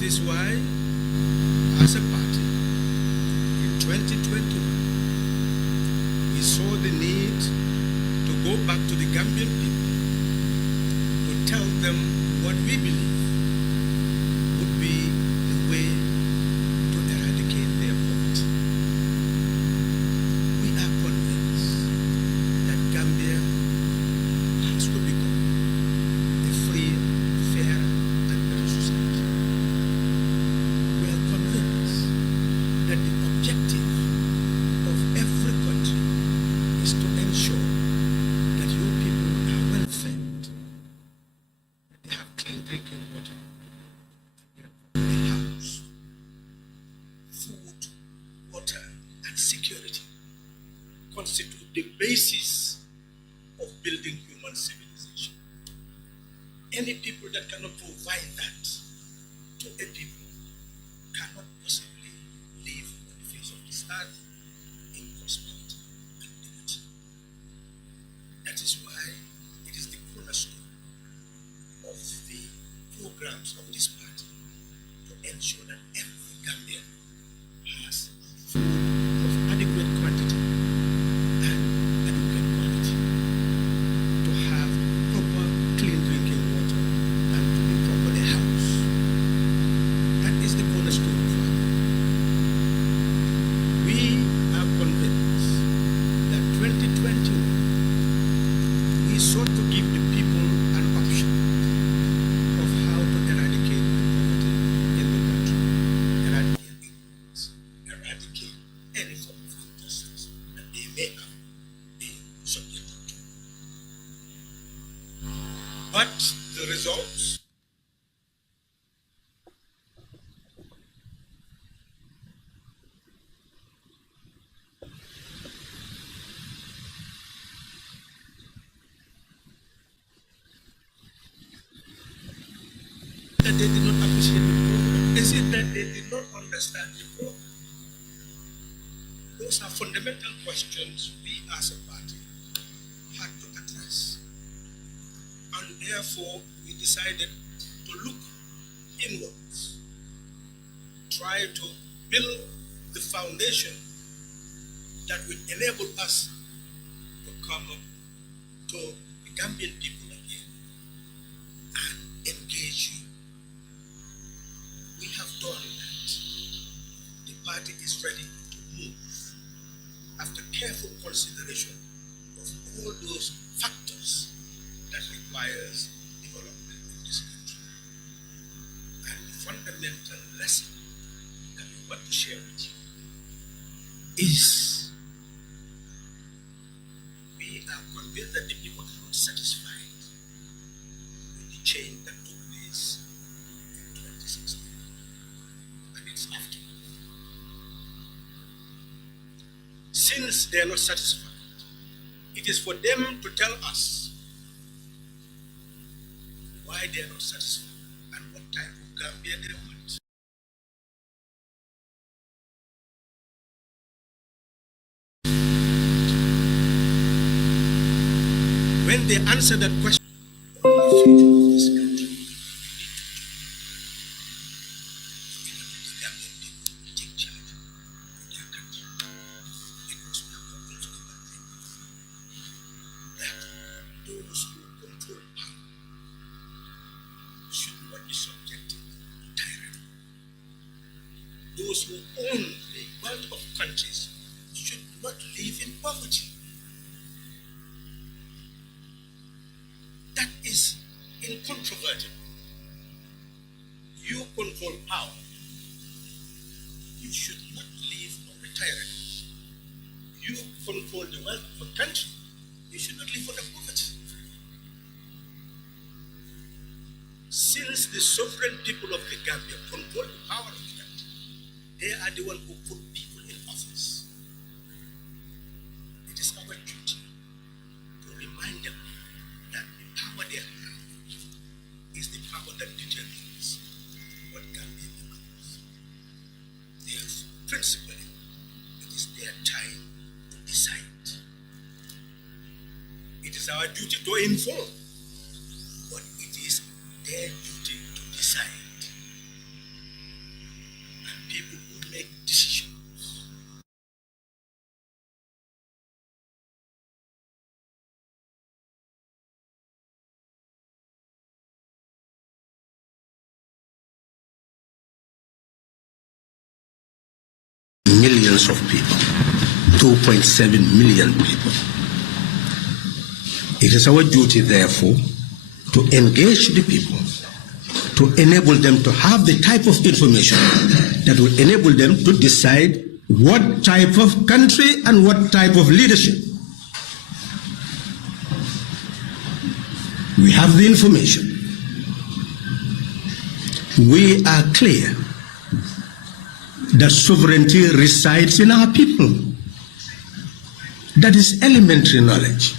That is why, as a party, in 2020, we saw the need to go back to the Gambian people to tell them what we believe would be the way to eradicate their poverty. We are convinced that Gambia has to become a free, fair, and better society. We are convinced that the objective of every country is to ensure that your people are well fed, that they have clean drinking water, a house, food, water, and security constitute the basis of building human civilization. Any people that cannot provide that to a people cannot possibly live on the face of this earth in prosperity and dignity. That is why it is the cornerstone of the programs of this party to ensure that every Gambian has food of adequate quantity and adequate quality, to have proper clean drinking water, and to be properly housed. That is the cornerstone of our work. We are convinced that 2020 we sought to give the people an option of how to eradicate the poverty in the country, eradicate ignorance, eradicate any form of injustice that they may have been subjected to. But the results that they did not appreciate the program? Is it that they did not understand the program? Those are fundamental questions we as a party had to address. And therefore, we decided to look inwards, try to build the foundation that will enable us to come up to the Gambian people again and engage you. We have done that. The party is ready to move after careful consideration of all those factors that requires development in this country. And the fundamental lesson that we want to share with you is we are convinced that the people are not satisfied with the change that took place in 2016 and its after. Since they are not satisfied, it is for them to tell us why they are not satisfied and what type of Gambia they want. When they answer that question on the future of this country, we need to the Gambian people to take charge of their country. Because we are convinced of one thing, that those who control power should not be subjected to tyranny. Those who own the wealth of countries should not live in poverty. That is incontrovertible. You control power. You should not live on the tyranny. You control the wealth of a country. You should not live on the poverty. Since the sovereign people of the Gambia control the power of the country, they are the ones who put people in office. It is our duty to remind them that the power they have is the power that determines what Gambia becomes. Therefore, principally, it is their time to decide. It is our duty to inform, but it is their duty to decide. people who make decisions. Millions of people, 2.7 million people. It is our duty, therefore, to engage the people, to enable them to have the type of information that will enable them to decide what type of country and what type of leadership. We have the information. We are clear that sovereignty resides in our people. That is elementary knowledge,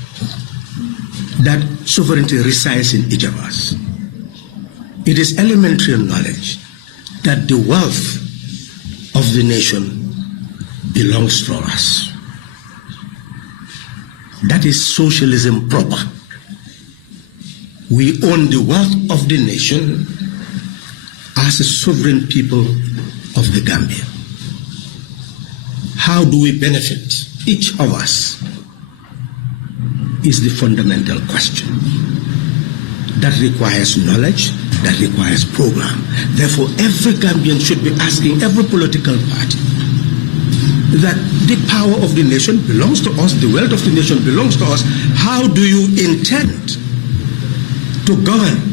that sovereignty resides in each of us. It is elementary knowledge that the wealth of the nation belongs to us. That is socialism proper. We own the wealth of the nation as a sovereign people of the Gambia. How do we benefit each of us is the fundamental question. That requires knowledge, that requires program. Therefore, every Gambian should be asking every political party that the power of the nation belongs to us, the wealth of the nation belongs to us. How do you intend to govern?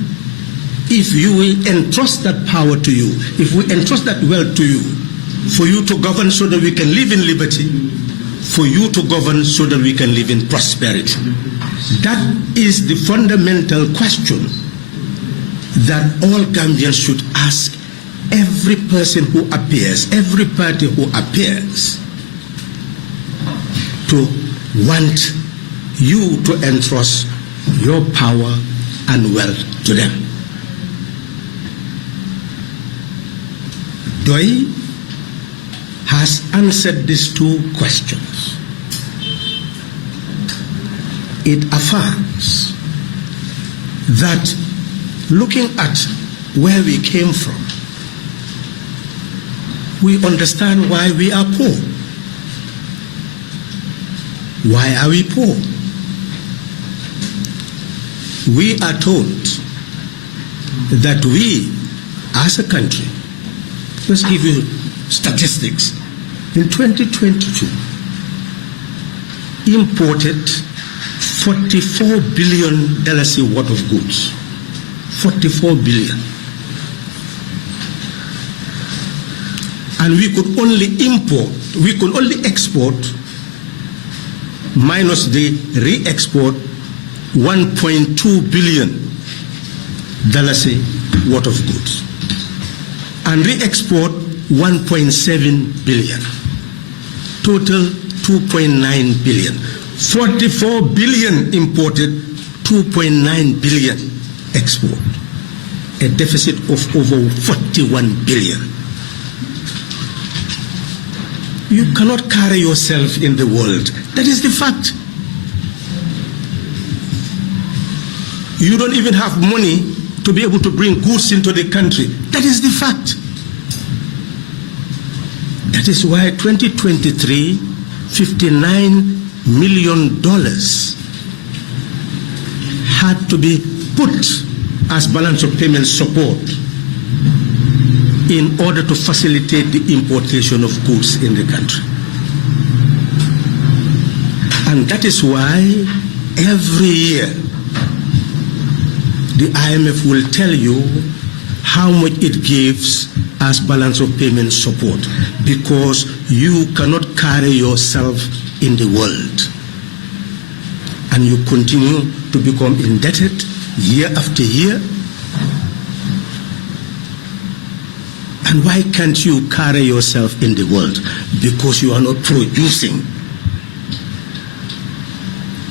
If you will entrust that power to you, if we entrust that wealth to you, for you to govern so that we can live in liberty, for you to govern so that we can live in prosperity. That is the fundamental question that all Gambians should ask every person who appears, every party who appears, to want you to entrust your power and wealth to them. PDOIS has answered these two questions. It affirms that looking at where we came from, we understand why we are poor. Why are we poor? We are told that we, as a country, let's give you statistics. In 2022, imported $44 billion worth of goods. 44 billion. And we could only import, we could only export, minus the re-export, $1.2 billion worth of goods. And re-export 1.7 billion. Total 2.9 billion. 44 billion imported, 2.9 billion export. A deficit of over 41 billion. You cannot carry yourself in the world. That is the fact. You don't even have money to be able to bring goods into the country. That is the fact. That is why 2023, $59 million had to be put as balance of payment support in order to facilitate the importation of goods in the country. And that is why every year the IMF will tell you how much it gives as balance of payment support, because you cannot carry yourself in the world. And you continue to become indebted year after year. And why can't you carry yourself in the world? Because you are not producing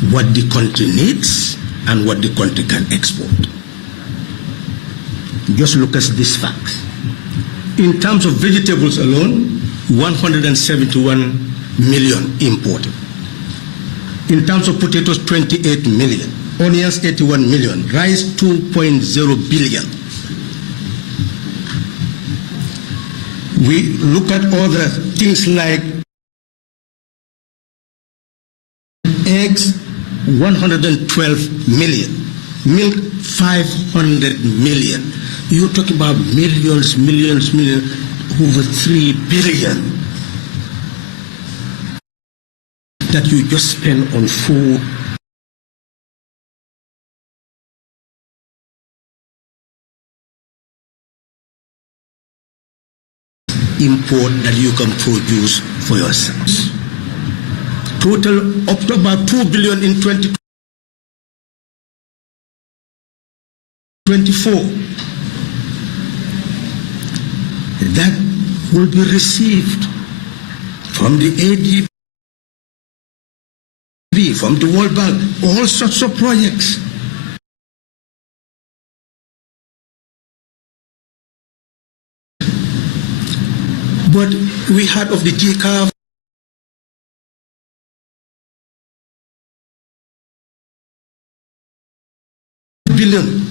what the country needs and what the country can export. Just look at this fact. In terms of vegetables alone, 171 million imported. In terms of potatoes, 28 million. Onions, 81 million. Rice, 2.0 billion. We look at other things like eggs, 112 million, milk, 500 million. You're talking about millions, over 3 billion that you just spend on food. Import that you can produce for yourselves. Total up to about 2 billion in 2024. That will be received from the ADB, from the World Bank, all sorts of projects. But we heard of the GCAF, billion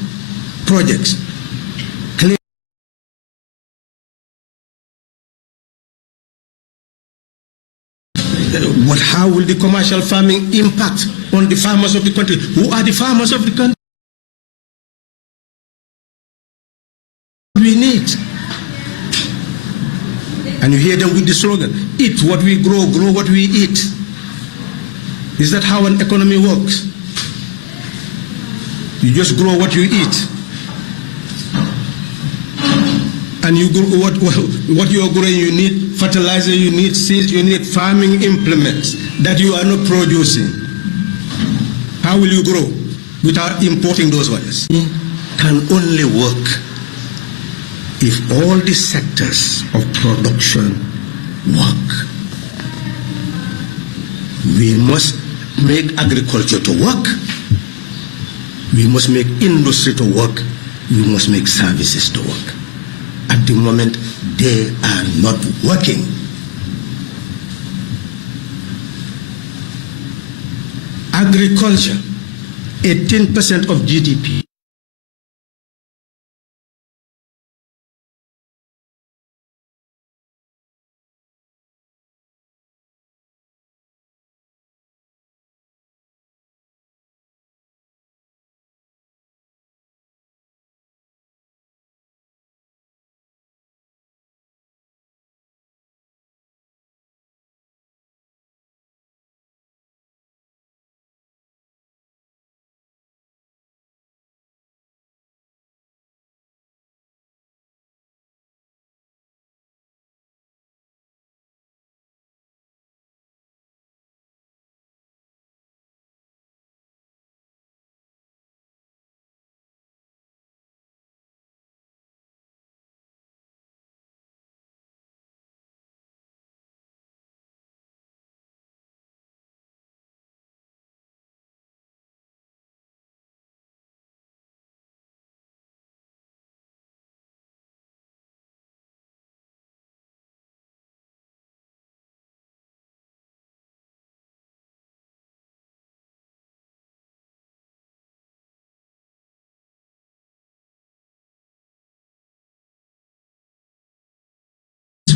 projects. How will the commercial farming impact on the farmers of the country? Who are the farmers of the country? We need. And you hear them with the slogan, eat what we grow, grow what we eat. Is that how an economy works? You just grow what you eat. And you grow what you are growing, you need fertilizer, you need seeds, you need farming implements that you are not producing. How will you grow without importing those ones? It can only work if all the sectors of production work. We must make agriculture to work. We must make industry to work. We must make services to work. At the moment, they are not working. Agriculture, 18% of GDP.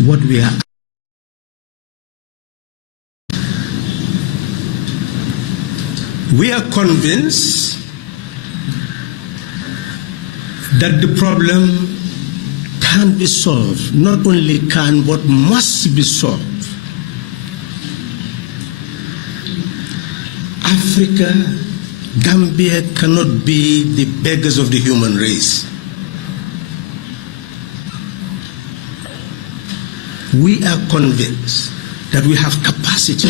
What we are. We are convinced that the problem can be solved. Not only can, but must be solved. Africa, Gambia cannot be the beggars of the human race. We are convinced that we have capacity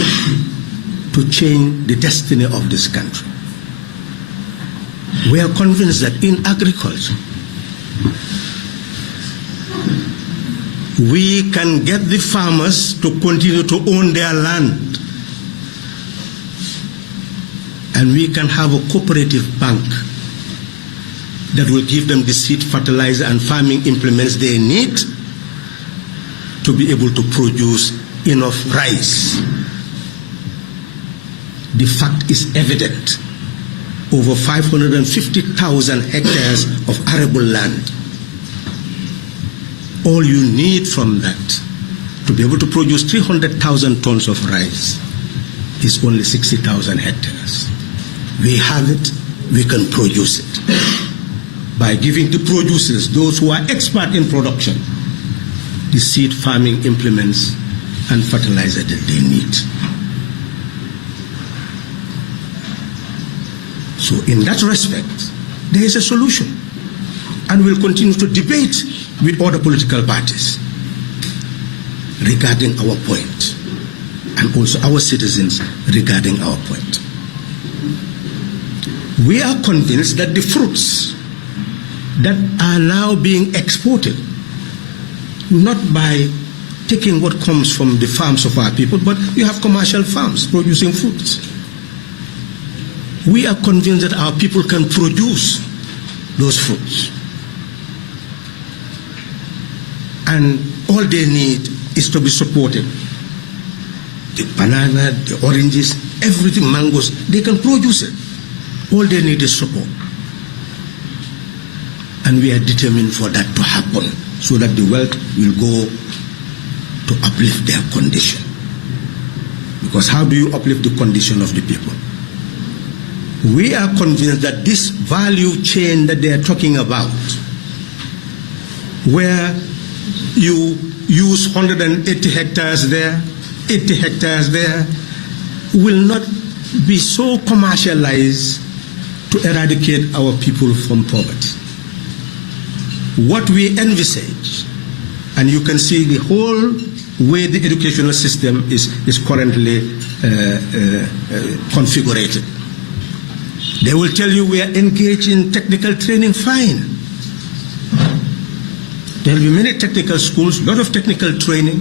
to change the destiny of this country. We are convinced that in agriculture, we can get the farmers to continue to own their land. And we can have a cooperative bank that will give them the seed, fertilizer, and farming implements they need to be able to produce enough rice. The fact is evident. Over 550,000 hectares of arable land all you need from that to be able to produce 300,000 tons of rice is only 60,000 hectares. We have it, we can produce it by giving the producers, those who are expert in production, the seed farming implements and fertilizer that they need. So in that respect, there is a solution, and we'll continue to debate with other political parties regarding our point, and also our citizens regarding our point. We are convinced that the fruits that are now being exported, not by taking what comes from the farms of our people, but you have commercial farms producing fruits. We are convinced that our people can produce those fruits. And all they need is to be supported. The banana, the oranges, everything, mangoes, they can produce it. All they need is support. And we are determined for that to happen so that the wealth will go to uplift their condition. Because how do you uplift the condition of the people? We are convinced that this value chain that they are talking about, where you use 180 hectares there, 80 hectares there, will not be so commercialized to eradicate our people from poverty. What we envisage, and you can see the whole way the educational system is currently configured. They will tell you we are engaged in technical training, fine. There will be many technical schools, a lot of technical training.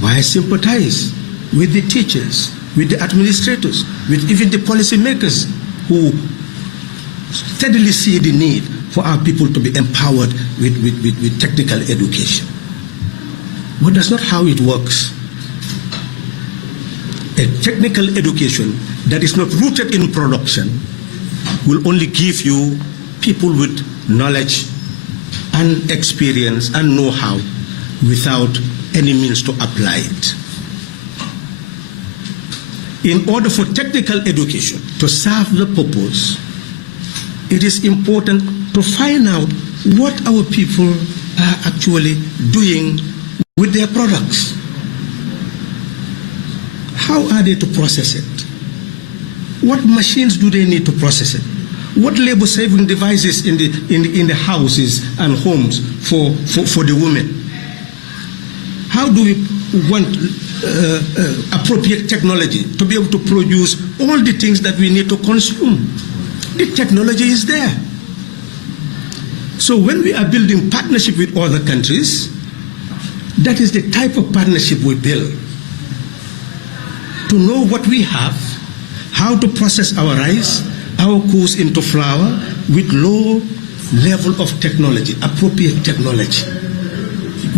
Why sympathize with the teachers, with the administrators, with even the policymakers who steadily see the need for our people to be empowered with technical education? But that's not how it works. A technical education that is not rooted in production will only give you people with knowledge and experience and know-how without any means to apply it. In order for technical education to serve the purpose, it is important to find out what our people are actually doing with their products. How are they to process it? What machines do they need to process it? What labor-saving devices in the houses and homes for the women? How do we want appropriate technology to be able to produce all the things that we need to consume? The technology is there. So when we are building partnership with other countries, that is the type of partnership we build. To know what we have, how to process our rice, our coals into flour with low level of technology, appropriate technology.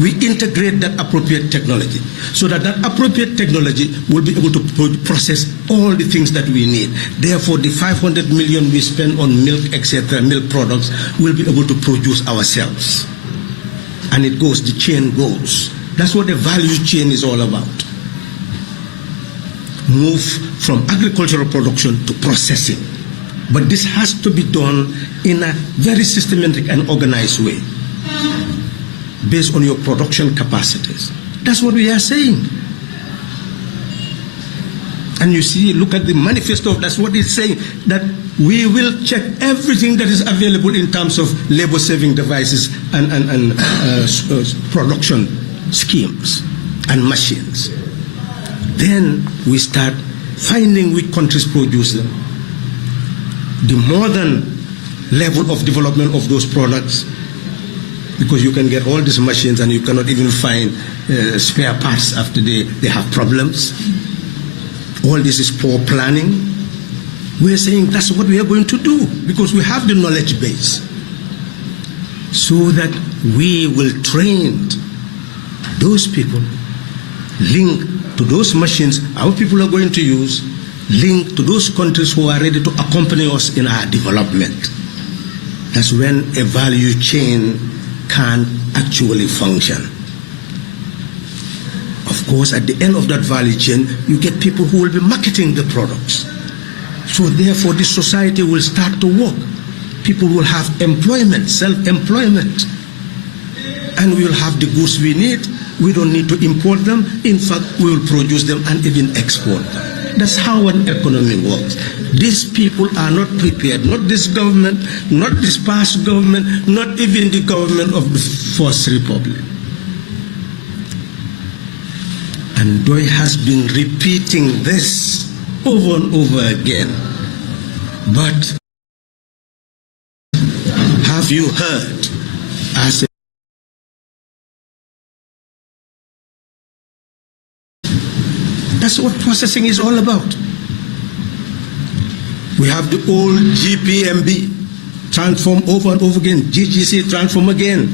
We integrate that appropriate technology so that that appropriate technology will be able to process all the things that we need. Therefore, the 500 million we spend on milk, etc., milk products, will be able to produce ourselves. And it goes, the chain goes. That's what the value chain is all about. Move from agricultural production to processing. But this has to be done in a very systematic and organized way, based on your production capacities. That's what we are saying. And you see, look at the manifesto, that's what it's saying, that we will check everything that is available in terms of labor-saving devices and production schemes and machines. Then we start finding which countries produce them, the modern level of development of those products, because you can get all these machines and you cannot even find spare parts after they have problems. All this is poor planning. We're saying that's what we are going to do, because we have the knowledge base, so that we will train those people, link to those machines our people are going to use, link to those countries who are ready to accompany us in our development. That's when a value chain can actually function. Of course, at the end of that value chain, you get people who will be marketing the products. So therefore, this society will start to work. People will have employment, self-employment. And we will have the goods we need. We don't need to import them. In fact, we will produce them and even export them. That's how an economy works. These people are not prepared, not this government, not this past government, not even the government of the First Republic. And Doi has been repeating this over and over again. But have you heard as a That's what processing is all about. We have the old GPMB, transform over and over again, GGC, transform again.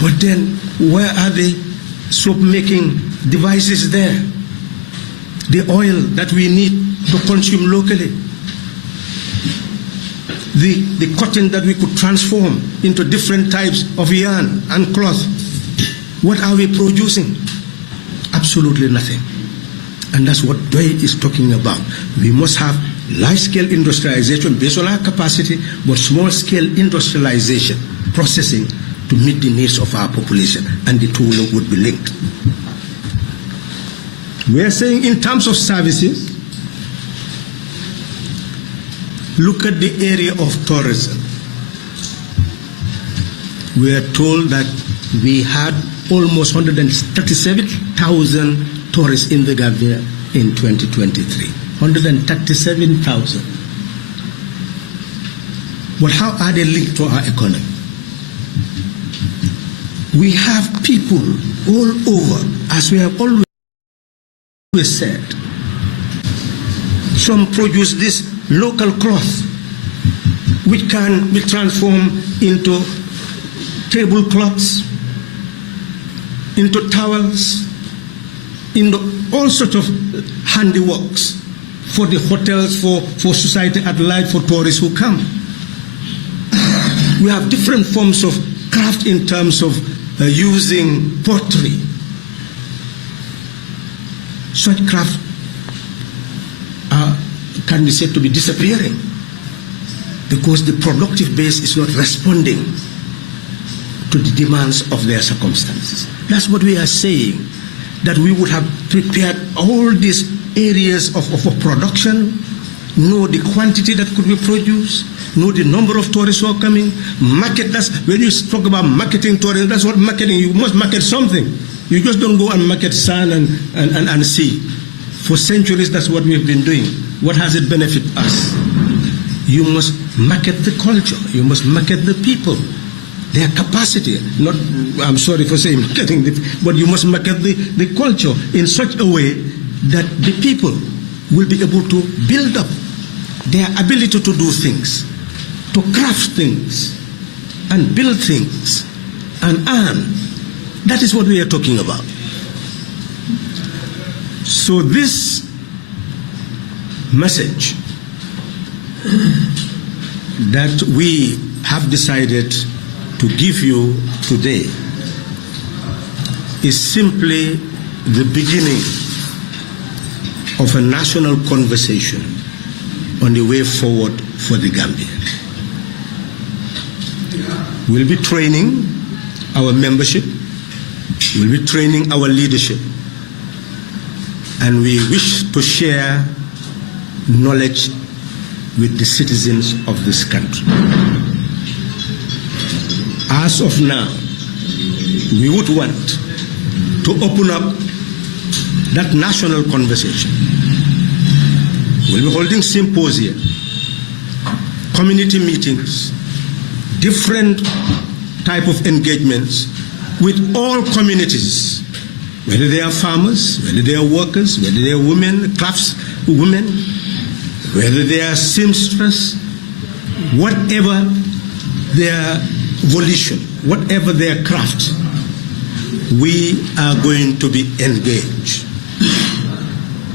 But then, where are the soap-making devices there? The oil that we need to consume locally. The cotton that we could transform into different types of yarn and cloth. What are we producing? Absolutely nothing. And that's what Doi is talking about. We must have large-scale industrialization based on our capacity, but small-scale industrialization, processing to meet the needs of our population, and the two would be linked. We are saying in terms of services, look at the area of tourism. We are told that we had almost 137,000 tourists in the Gambia in 2023. 137,000. But how are they linked to our economy? We have people all over, as we have always said. Some produce this local cloth, which can be transformed into tablecloths, into towels, into all sorts of handiworks for the hotels, for society at large, for tourists who come. We have different forms of craft in terms of using pottery. Such craft can be said to be disappearing because the productive base is not responding to the demands of their circumstances. That's what we are saying, that we would have prepared all these areas of production, know the quantity that could be produced, know the number of tourists who are coming, market. That's when you talk about marketing tourism, that's what marketing, you must market something. You just don't go and market sand and sea. For centuries, that's what we've been doing. What has it benefit us? You must market the culture. You must market the people, their capacity. Not, I'm sorry for saying marketing, but you must market the culture in such a way that the people will be able to build up their ability to do things, to craft things, and build things, and earn. That is what we are talking about. So this message that we have decided to give you today is simply the beginning of a national conversation on the way forward for the Gambia. We'll be training our membership, we'll be training our leadership, and we wish to share knowledge with the citizens of this country. As of now, we would want to open up that national conversation. We'll be holding symposia, community meetings, different type of engagements with all communities, whether they are farmers, whether they are workers, whether they are women, craftswomen, whether they are seamstress, whatever their volition, whatever their craft, we are going to be engaged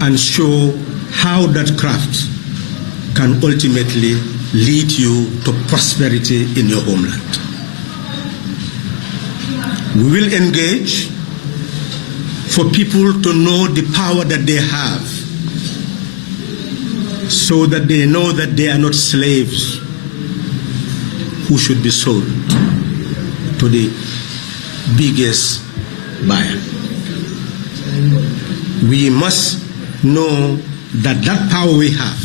and show how that craft can ultimately lead you to prosperity in your homeland. We will engage for people to know the power that they have, so that they know that they are not slaves who should be sold to the biggest buyer. We must know that that power we have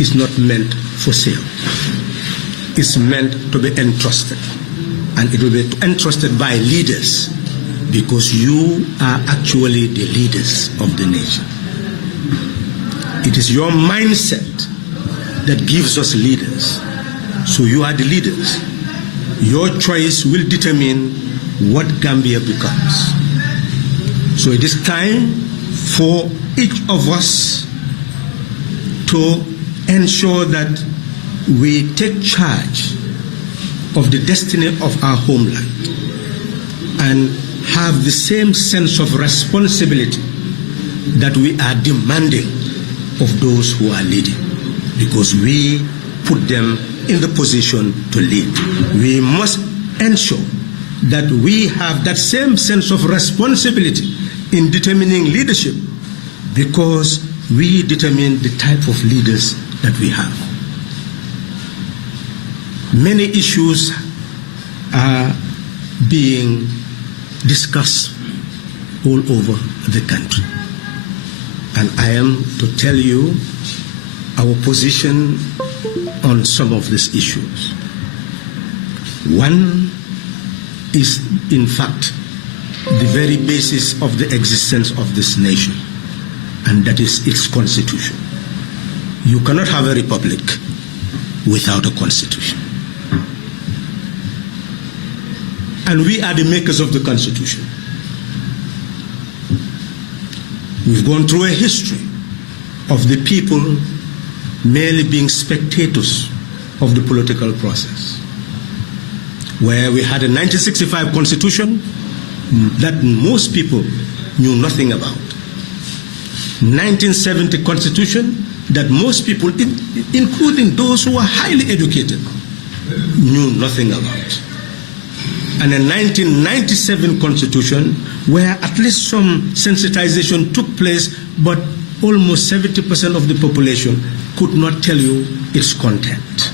is not meant for sale. It's meant to be entrusted. And it will be entrusted by leaders, because you are actually the leaders of the nation. It is your mindset that gives us leaders. So you are the leaders. Your choice will determine what Gambia becomes. So it is time for each of us to ensure that we take charge of the destiny of our homeland and have the same sense of responsibility that we are demanding of those who are leading, because we put them in the position to lead. We must ensure that we have that same sense of responsibility in determining leadership, because we determine the type of leaders that we have. Many issues are being discussed all over the country. And I am to tell you our position on some of these issues. One is, in fact, the very basis of the existence of this nation, and that is its constitution. You cannot have a republic without a constitution. And we are the makers of the Constitution. We've gone through a history of the people merely being spectators of the political process, where we had a 1965 Constitution that most people knew nothing about. 1970 Constitution that most people, including those who were highly educated, knew nothing about. And a 1997 Constitution where at least some sensitization took place, but almost 70% of the population could not tell you its content.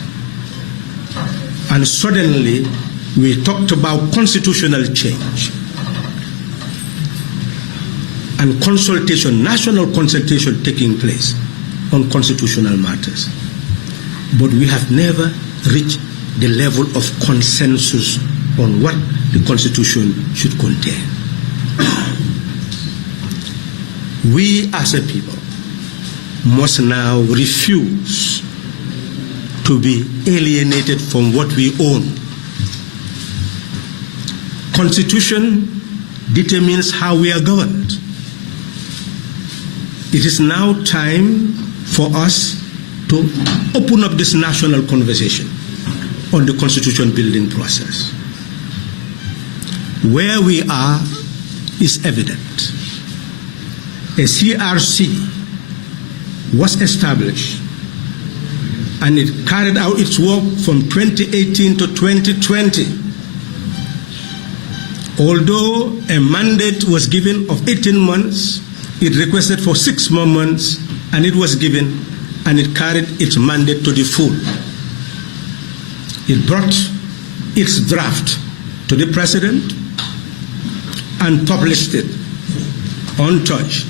And suddenly, we talked about constitutional change and consultation, national consultation taking place on constitutional matters. But we have never reached the level of consensus on what the Constitution should contain. We as a people must now refuse to be alienated from what we own. Constitution determines how we are governed. It is now time for us to open up this national conversation on the constitution building process. Where we are is evident. A CRC was established and it carried out its work from 2018 to 2020. Although a mandate was given of 18 months, it requested for 6 more months, and it was given, and it carried its mandate to the full. It brought its draft to the president and published it untouched,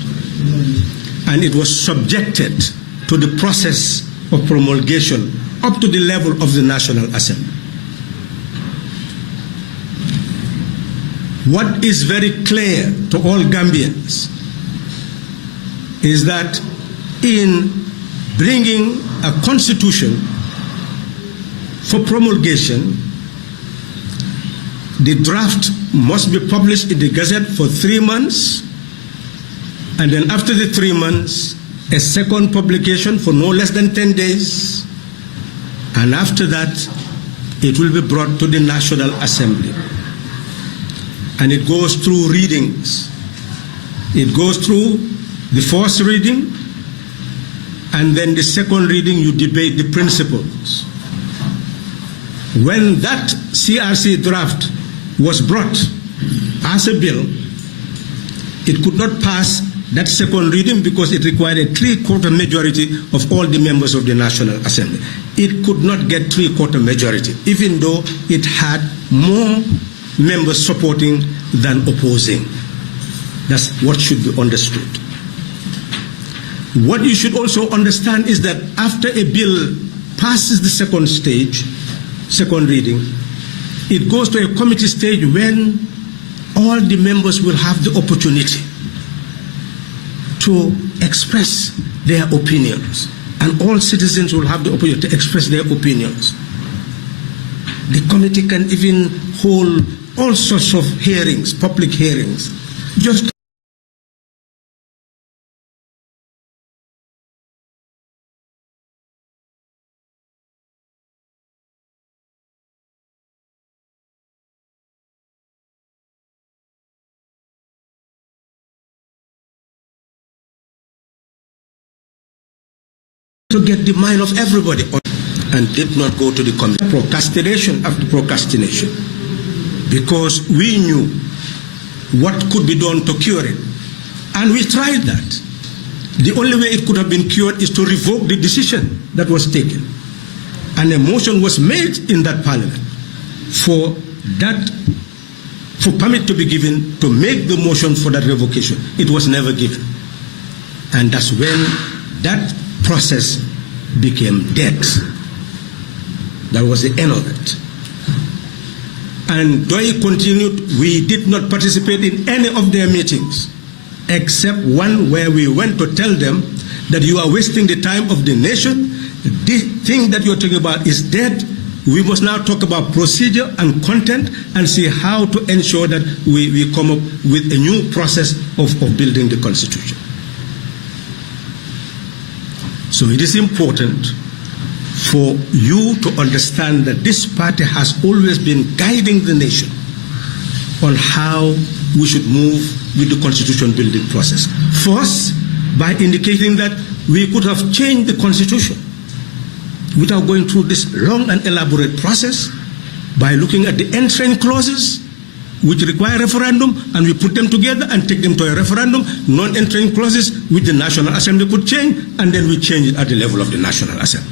and it was subjected to the process of promulgation up to the level of the National Assembly. What is very clear to all Gambians is that in bringing a constitution for promulgation, the draft must be published in the Gazette for 3 months, and then after the 3 months, a second publication for no less than 10 days, and after that, it will be brought to the National Assembly. And it goes through readings. It goes through the first reading, and then the second reading, you debate the principles. When that CRC draft was brought as a bill, it could not pass that second reading because it required a three-quarter majority of all the members of the National Assembly. It could not get three-quarter majority, even though it had more members supporting than opposing. That's what should be understood. What you should also understand is that after a bill passes the second stage, second reading, it goes to a committee stage when all the members will have the opportunity to express their opinions, and all citizens will have the opportunity to express their opinions. The committee can even hold all sorts of hearings, public hearings, just to get the mind of everybody, and did not go to the committee. Procrastination after procrastination, because we knew what could be done to cure it, and we tried that. The only way it could have been cured is to revoke the decision that was taken, and a motion was made in that parliament for permit to be given to make the motion for that revocation. It was never given, and that's when that process became dead. That was the end of it. And though it continued, we did not participate in any of their meetings, except one where we went to tell them that you are wasting the time of the nation. This thing that you're talking about is dead. We must now talk about procedure and content and see how to ensure that we come up with a new process of building the Constitution. So it is important for you to understand that this party has always been guiding the nation on how we should move with the Constitution building process. First, by indicating that we could have changed the Constitution without going through this long and elaborate process, by looking at the enshrinement clauses which require referendum, and we put them together and take them to a referendum. Non-enshrinement clauses which the National Assembly could change, and then we change it at the level of the National Assembly.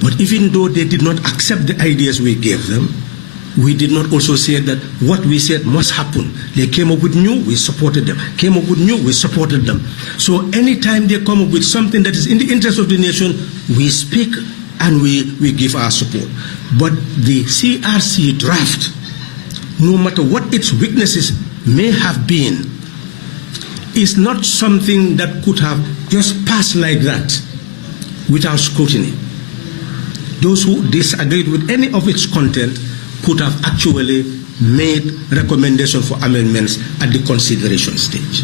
But even though they did not accept the ideas we gave them, we did not also say that what we said must happen. They came up with new, we supported them. Came up with new, we supported them. So anytime they come up with something that is in the interest of the nation, we speak and we give our support. But the CRC draft, no matter what its weaknesses may have been, is not something that could have just passed like that without scrutiny. Those who disagreed with any of its content could have actually made recommendations for amendments at the consideration stage.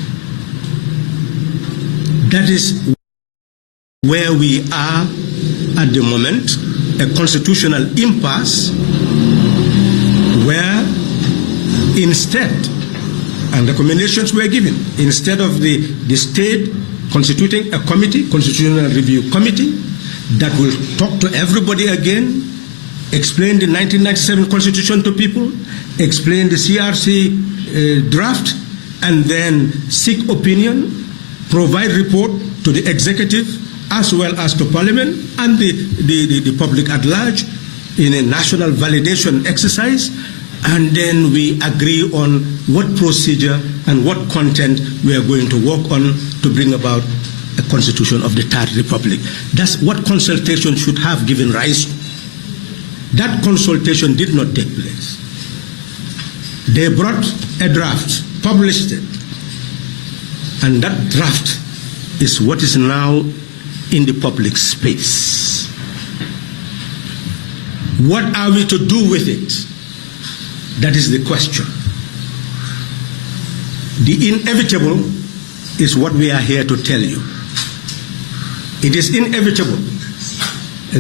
That is where we are at the moment, a constitutional impasse where instead, and recommendations were given, instead of the state constituting a committee, constitutional review committee, that will talk to everybody again, explain the 1997 Constitution to people, explain the CRC draft, and then seek opinion, provide report to the executive as well as to Parliament and the public at large in a national validation exercise, and then we agree on what procedure and what content we are going to work on to bring about a constitution of the Third Republic. That's what consultation should have given rise to. That consultation did not take place. They brought a draft, published it, and that draft is what is now in the public space. What are we to do with it? That is the question. The inevitable is what we are here to tell you. It is inevitable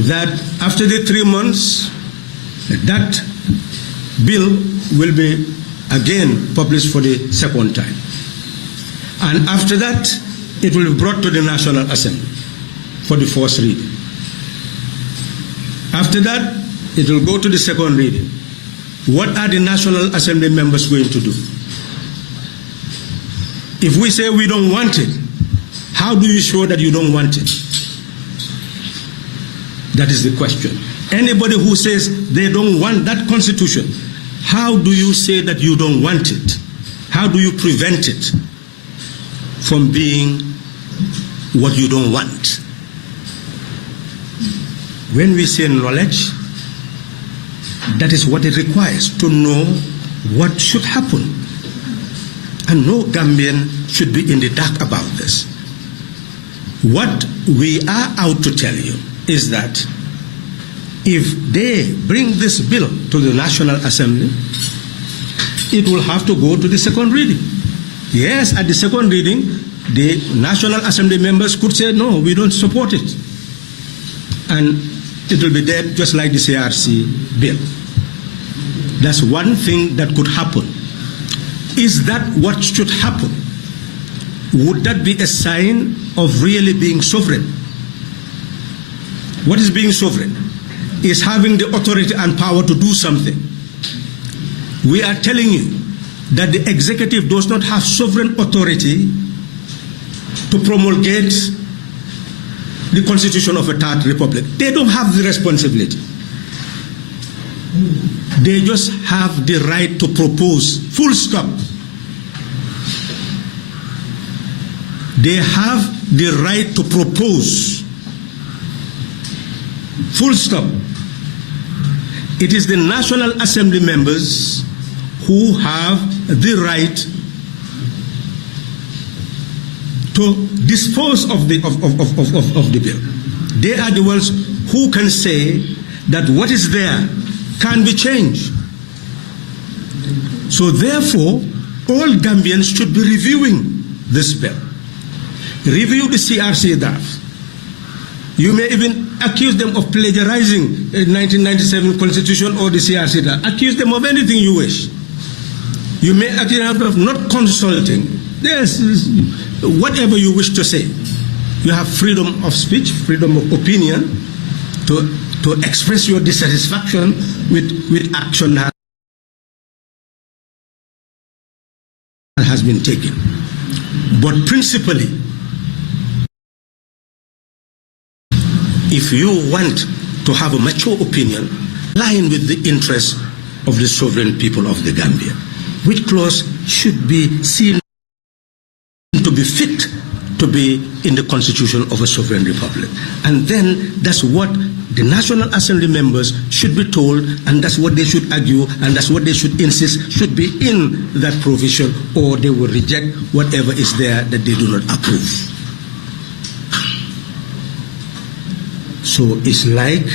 that after the 3 months, that bill will be again published for the second time. And after that, it will be brought to the National Assembly for the first reading. After that, it will go to the second reading. What are the National Assembly members going to do? If we say we don't want it, how do you show that you don't want it? That is the question. Anybody who says they don't want that constitution, how do you say that you don't want it? How do you prevent it from being what you don't want? When we say knowledge, that is what it requires, to know what should happen. And no Gambian should be in the dark about this. What we are out to tell you is that if they bring this bill to the National Assembly, it will have to go to the second reading. Yes, at the second reading, the National Assembly members could say, no, we don't support it. And it will be dead just like the CRC bill. That's one thing that could happen. Is that what should happen? Would that be a sign of really being sovereign? What is being sovereign? Is having the authority and power to do something. We are telling you that the executive does not have sovereign authority to promulgate the constitution of a third republic. They don't have the responsibility. They just have the right to propose, full stop. They have the right to propose, full stop. It is the National Assembly members who have the right to dispose of the bill. They are the ones who can say that what is there can be changed. So therefore, all Gambians should be reviewing this bill. Review the CRC draft. You may even accuse them of plagiarizing the 1997 Constitution or the CRC draft. Accuse them of anything you wish. You may accuse them of not consulting. Yes, whatever you wish to say. You have freedom of speech, freedom of opinion to express your dissatisfaction with action that has been taken. But principally, if you want to have a mature opinion, line with the interests of the sovereign people of the Gambia, which clause should be seen to be fit to be in the constitution of a sovereign republic. And then that's what the National Assembly members should be told, and that's what they should argue, and that's what they should insist should be in that provision, or they will reject whatever is there that they do not approve. So it's like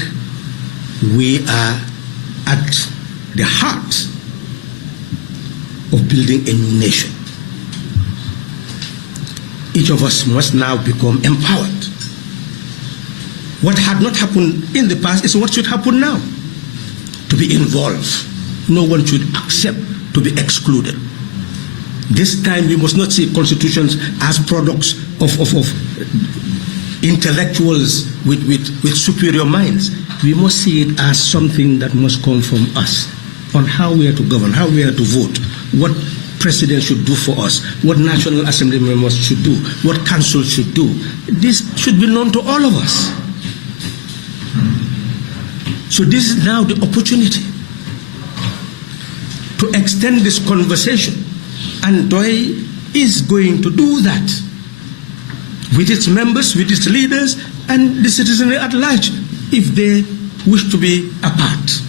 we are at the heart of building a new nation. Each of us must now become empowered. What had not happened in the past is what should happen now. To be involved. No one should accept to be excluded. This time we must not see constitutions as products of intellectuals with superior minds. We must see it as something that must come from us on how we are to govern, how we are to vote, what president should do for us, what National Assembly members should do, what council should do. This should be known to all of us. So this is now the opportunity to extend this conversation, and DOI is going to do that with its members, with its leaders, and the citizenry at large, if they wish to be a part.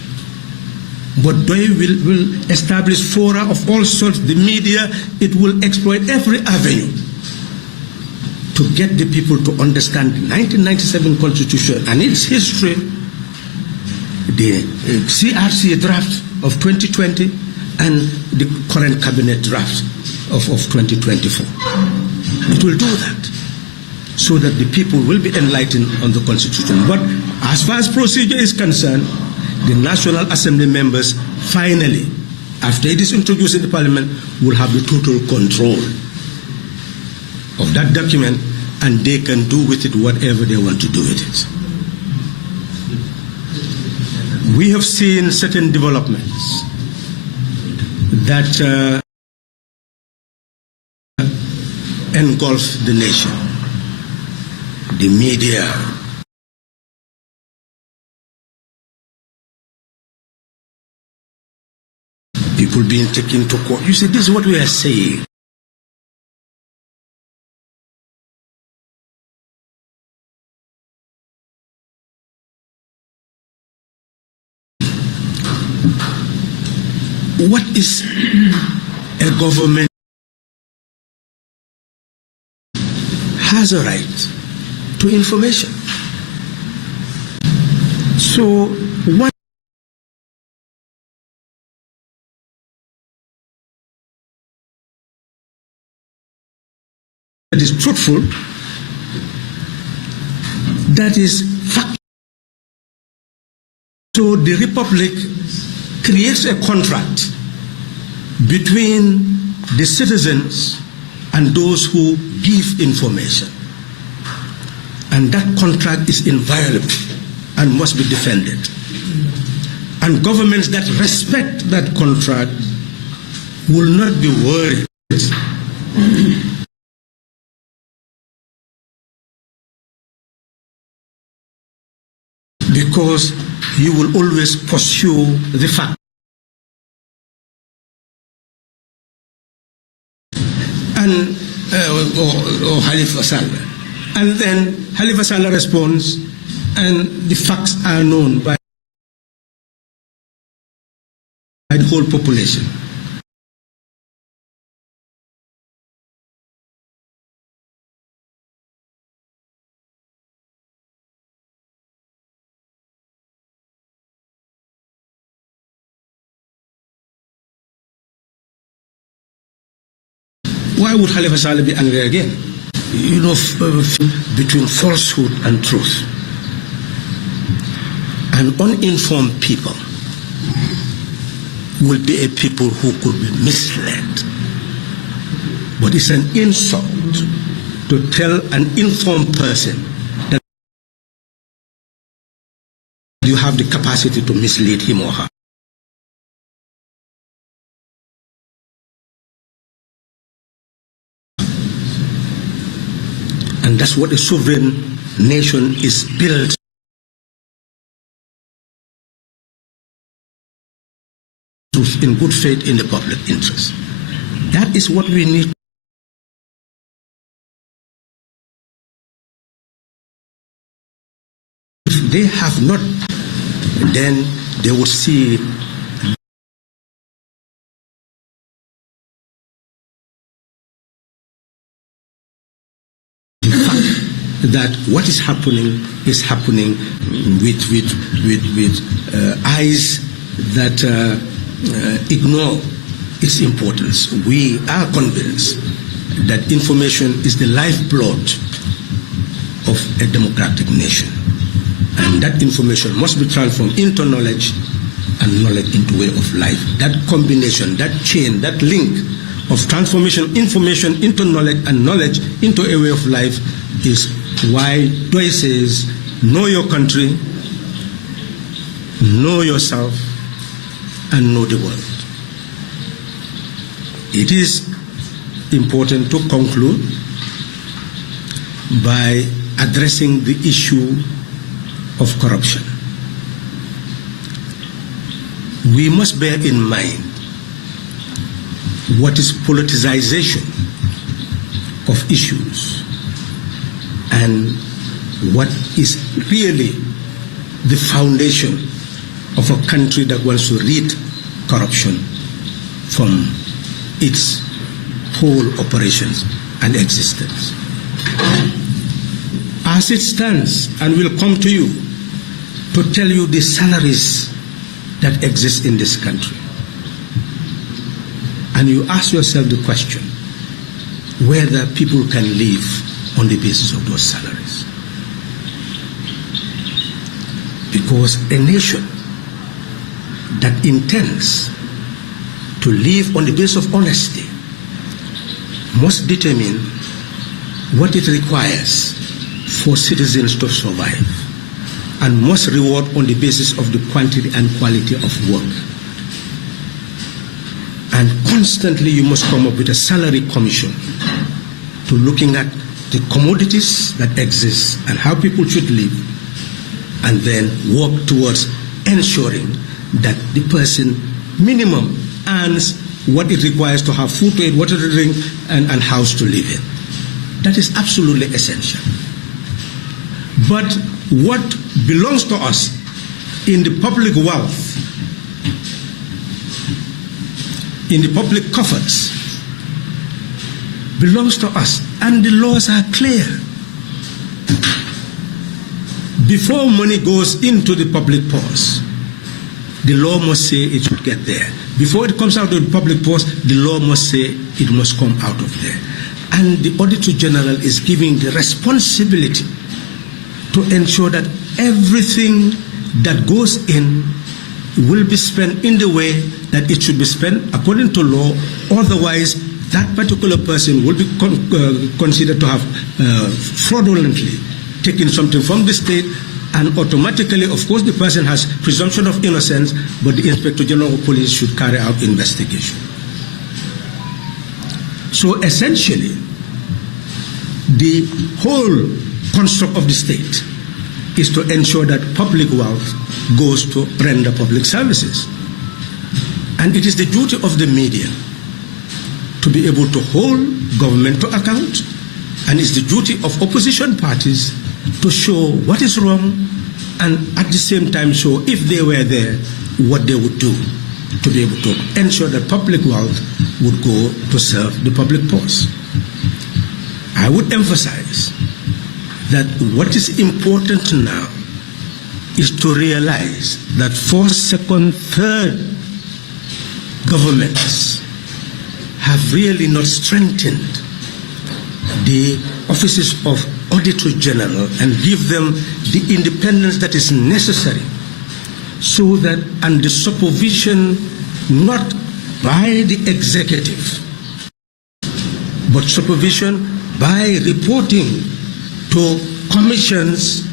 But DOI will establish fora of all sorts, the media, it will exploit every avenue to get the people to understand the 1997 Constitution and its history, the CRC draft of 2020, and the current cabinet draft of 2024. It will do that so that the people will be enlightened on the Constitution. But as far as procedure is concerned, the National Assembly members finally, after it is introduced in the Parliament, will have the total control of that document, and they can do with it whatever they want to do with it. We have seen certain developments that engulf the nation, the media, people being taken to court. You see, this is what we are saying. What is a government has a right to information. So what that is truthful, that is fact. So the Republic creates a contract between the citizens and those who give information. And that contract is inviolable and must be defended. And governments that respect that contract will not be worried because you will always pursue the fact. And or Halifa Sallah. And then Halifa Sallah responds, and the facts are known by the whole population. Why would Halifa Sallah be angry again? You know, between falsehood and truth. And uninformed people will be a people who could be misled. But it's an insult to tell an informed person that you have the capacity to mislead him or her. And that's what a sovereign nation is built. In good faith in the public interest. That is what we need. If they have not, then they will see that what is happening with eyes that ignore its importance. We are convinced that information is the lifeblood of a democratic nation, and that information must be transformed into knowledge, and knowledge into way of life. That combination, that chain, that link of transformation, information into knowledge, and knowledge into a way of life is why PDOIS says, know your country, know yourself, and know the world. It is important to conclude by addressing the issue of corruption. We must bear in mind what is politicization of issues and what is really the foundation of a country that wants to rid corruption from its whole operations and existence. As it stands, and will come to you to tell you the salaries that exist in this country, and you ask yourself the question whether people can live on the basis of those salaries. Because a nation that intends to live on the basis of honesty must determine what it requires for citizens to survive, and must reward on the basis of the quantity and quality of work. And constantly you must come up with a salary commission to looking at the commodities that exist and how people should live, and then work towards ensuring that the person minimum earns what it requires to have food to eat, water to drink, and house to live in. That is absolutely essential. But what belongs to us in the public wealth, in the public coffers, belongs to us, and the laws are clear. Before money goes into the public purse, the law must say it should get there. Before it comes out of the public purse, the law must say it must come out of there. And the Auditor General is giving the responsibility to ensure that everything that goes in will be spent in the way that it should be spent according to law. Otherwise, that particular person will be considered to have fraudulently taken something from the state, and automatically, of course, the person has presumption of innocence, but the Inspector General of Police should carry out investigation. So essentially, the whole construct of the state is to ensure that public wealth goes to render public services. And it is the duty of the media to be able to hold government to account, and it's the duty of opposition parties to show what is wrong, and at the same time show, if they were there, what they would do to be able to ensure that public wealth would go to serve the public purse. I would emphasize that what is important now is to realize that first, second, third governments have really not strengthened the offices of Auditor General and give them the independence that is necessary, so that, and the supervision not by the executive, but supervision by reporting to commissions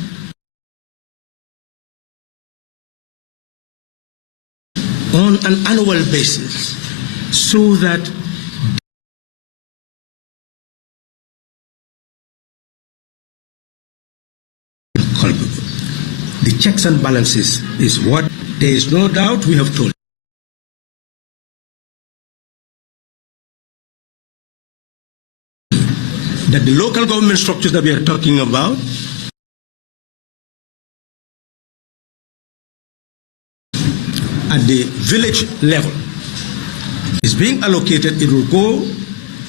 on an annual basis, so that the checks and balances is what there is no doubt we have told. That the local government structures that we are talking about at the village level is being allocated, it will go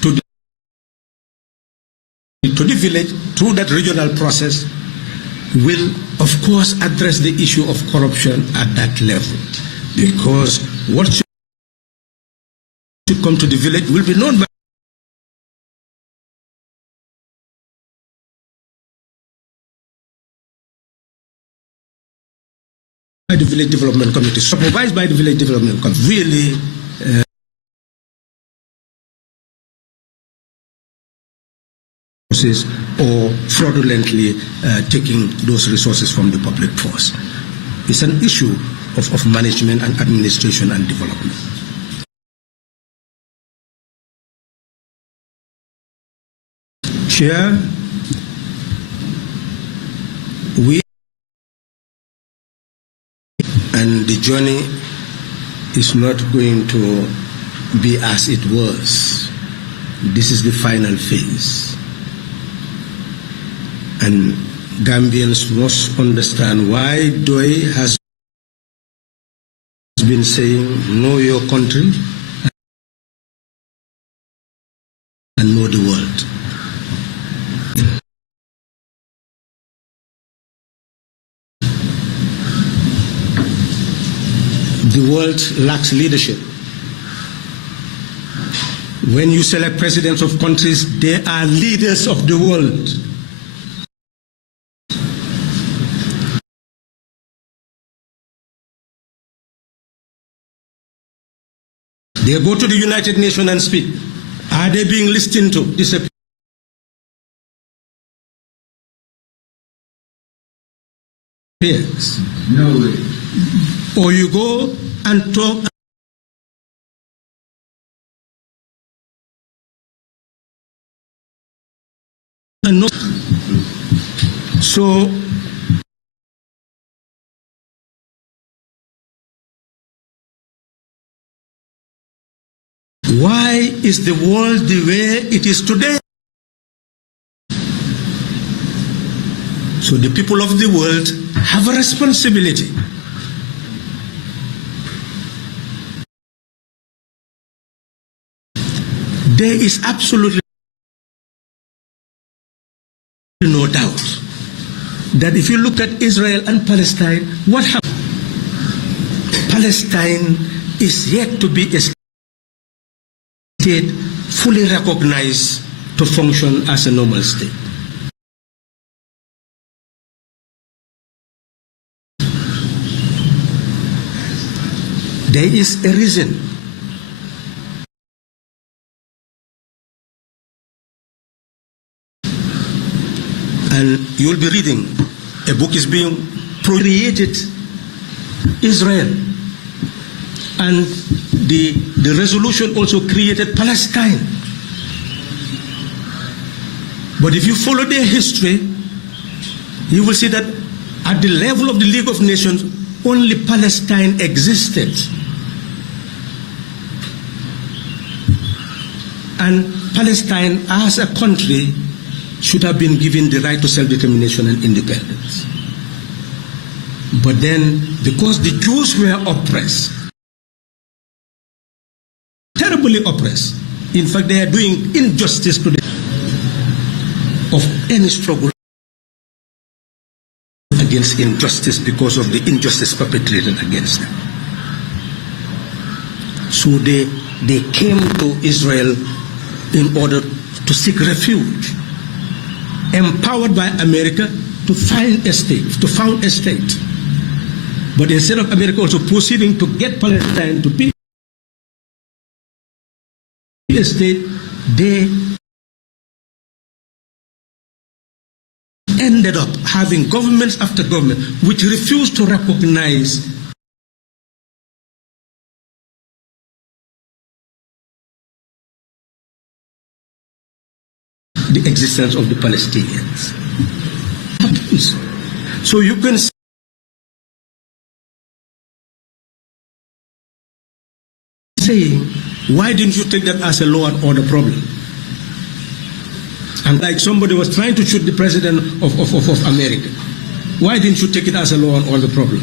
to the village through that regional process, will of course address the issue of corruption at that level, because what should come to the village will be known by the village development committee, supervised by the village development committee, really or fraudulently taking those resources from the public force. It's an issue of management and administration and development. Chair, and the journey is not going to be as it was. This is the final phase. And Gambians must understand why DOI has been saying, know your country and know the world. The world lacks leadership. When you select presidents of countries, they are leaders of the world. They go to the United Nations and speak. Are they being listened to? Disappears. No way. Or you go and talk no. So why is the world the way it is today? So the people of the world have a responsibility. There is absolutely no doubt that if you look at Israel and Palestine, what happened? Palestine is yet to be a state fully recognized to function as a normal state. There is a reason. And you'll be reading, a book is being created Israel. And the resolution also created Palestine. But if you follow their history, you will see that at the level of the League of Nations, only Palestine existed. And Palestine as a country should have been given the right to self-determination and independence. But then, because the Jews were oppressed, terribly oppressed, in fact they are doing injustice to the of any struggle against injustice because of the injustice perpetrated against them. So they came to Israel in order to seek refuge, empowered by America to find a state, to found a state. But instead of America also proceeding to get Palestine to be a state, they ended up having governments after government which refused to recognize the existence of the Palestinians. So you can say, why didn't you take that as a law and order problem? And like somebody was trying to shoot the president of America. Why didn't you take it as a law and order problem?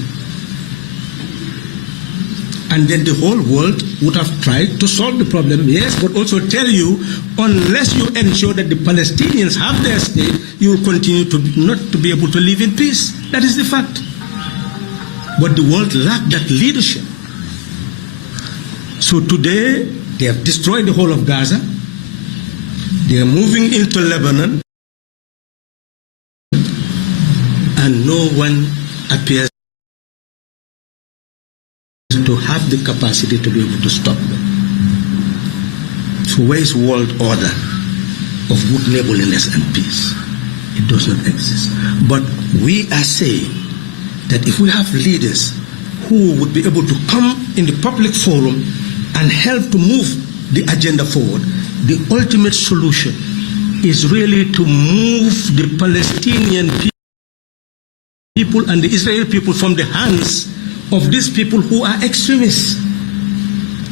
And then the whole world would have tried to solve the problem, yes, but also tell you, unless you ensure that the Palestinians have their state, you will continue to not to be able to live in peace. That is the fact. But the world lacked that leadership. So today, they have destroyed the whole of Gaza. They are moving into Lebanon. And no one appears to have the capacity to be able to stop them. So where is world order of good neighborliness and peace? It does not exist. But we are saying that if we have leaders who would be able to come in the public forum and help to move the agenda forward, the ultimate solution is really to move the Palestinian people and the Israeli people from the hands of these people who are extremists.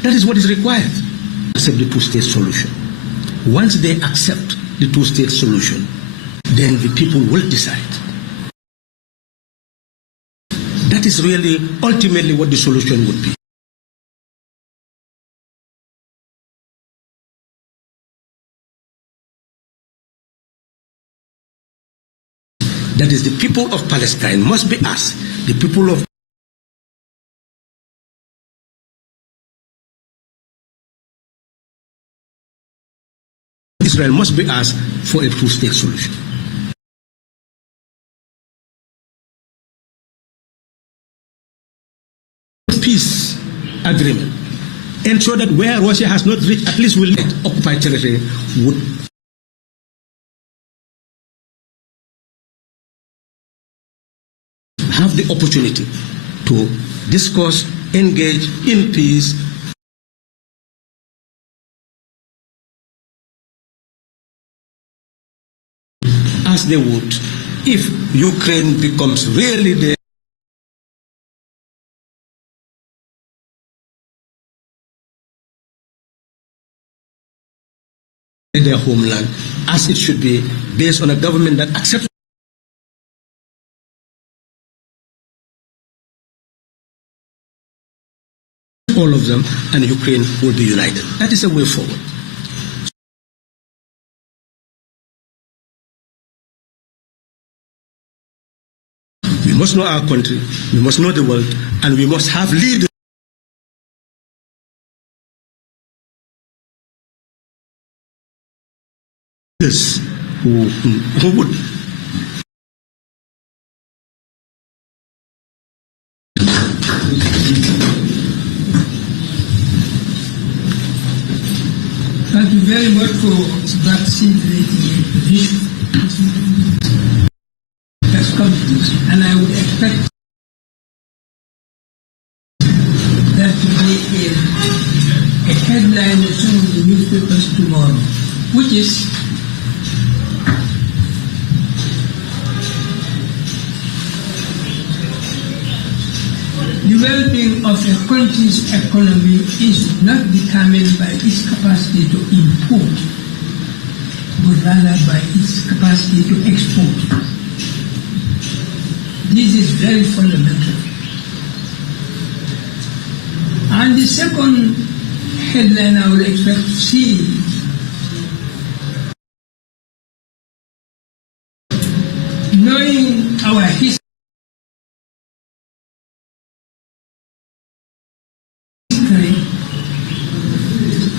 That is what is required. Accept the two-state solution. Once they accept the two-state solution, then the people will decide. That is really ultimately what the solution would be. That is, the people of Palestine must be asked, the people of Israel must be asked for a two-state solution. Peace agreement. Ensure that where Russia has not reached, at least will occupy territory, would have the opportunity to discuss, engage in peace, as they would if Ukraine becomes really their homeland, as it should be, based on a government that accepts all of them, and Ukraine will be united. That is a way forward. We must know our country, we must know the world, and we must have leaders who would Thank you very much for that scintillating position. That's confidence, and I would expect that to be a headline in some of the newspapers tomorrow, which is the well-being of a country's economy is not determined by its capacity to import, but rather by its capacity to export. This is very fundamental. And the second headline I would expect to see knowing our history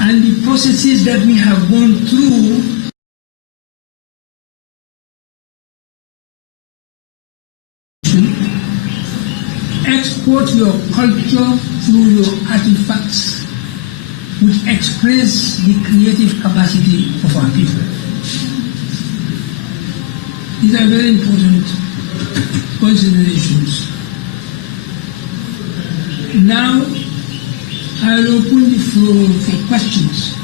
and the processes that we have gone through export your culture through your artifacts which express the creative capacity of our people. These are very important considerations. Now, I'll open the floor for questions.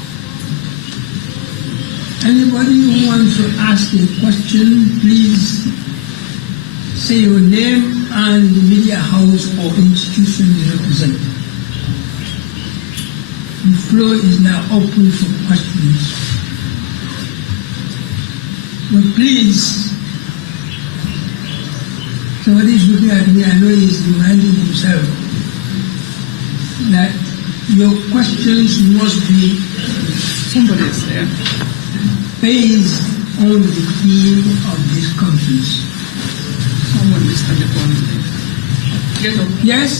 Anybody who wants to ask a question, please say your name and the media house or institution you represent. The floor is now open for questions. But please, somebody is looking at me, I know he's reminding himself that your questions must be based on the theme of this conference. Someone is on the phone. Get up. Yes?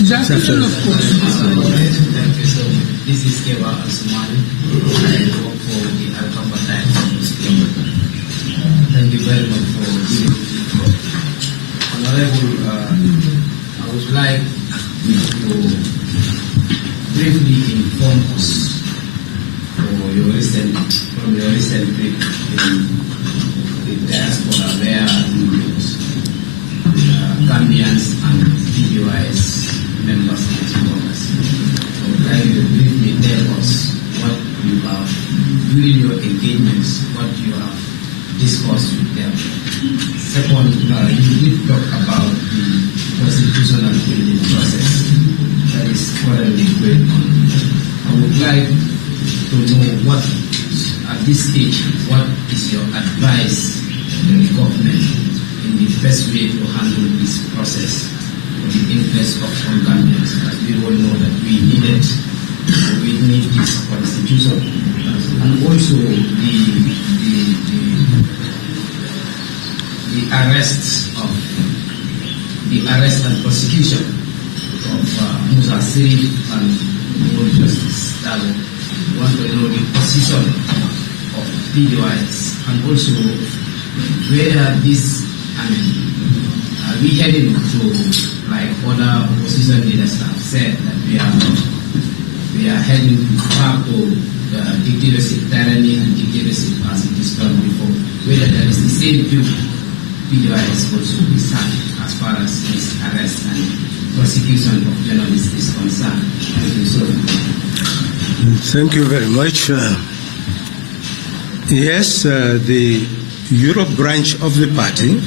Is that of course? This is Kewa Asumani. I work for the Halifa Sallah. Thank you very much for giving me the talk. Honorable, I would like to briefly inform us from your recent trip in the diaspora where Gambians and PDOIS members and supporters. So I will briefly tell us what you have, during your engagements, what you have discussed with them. Second, you did talk about the constitutional building process that is currently going on. I would like to know what, at this stage, what is your advice to the government in the best way to handle this process for the interest of all Gambians, as we all know that we need this constitution, and also the arrest and prosecution of Musa Sirif and World Justice Dago. We want to know the position of PDOIS and also where this, are we heading to, like other opposition leaders have said, that we are heading back to dictatorship, tyranny and dictatorship as it is done before, whether there is the same view PDOIS also is as far as his arrest and prosecution of journalists is concerned. Thank you so much. Thank you very much. Yes, the Europe branch of the party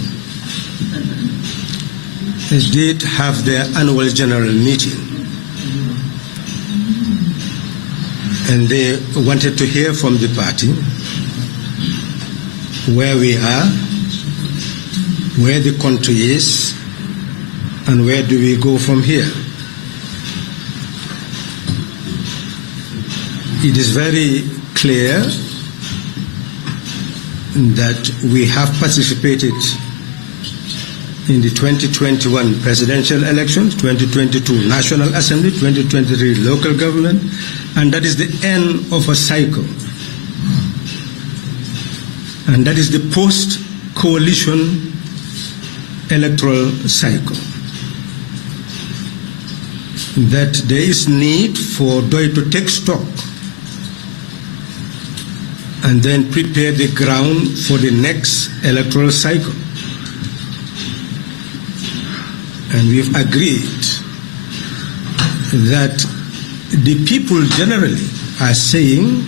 did have their annual general meeting, and they wanted to hear from the party where we are, where the country is, and where do we go from here. It is very clear that we have participated in the 2021 presidential elections, 2022 National Assembly, 2023 local government, and that is the end of a cycle. And that is the post-coalition electoral cycle. That there is need for DOI to take stock and then prepare the ground for the next electoral cycle. And we've agreed that the people generally are saying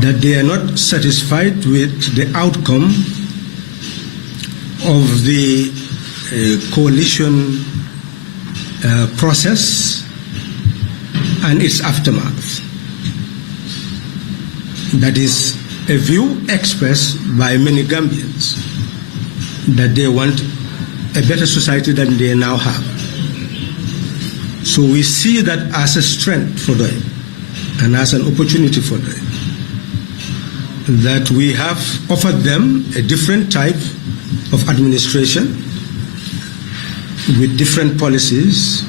that they are not satisfied with the outcome of the coalition process and its aftermath. That is a view expressed by many Gambians, that they want a better society than they now have. So we see that as a strength for them and as an opportunity for them, that we have offered them a different type of administration with different policies,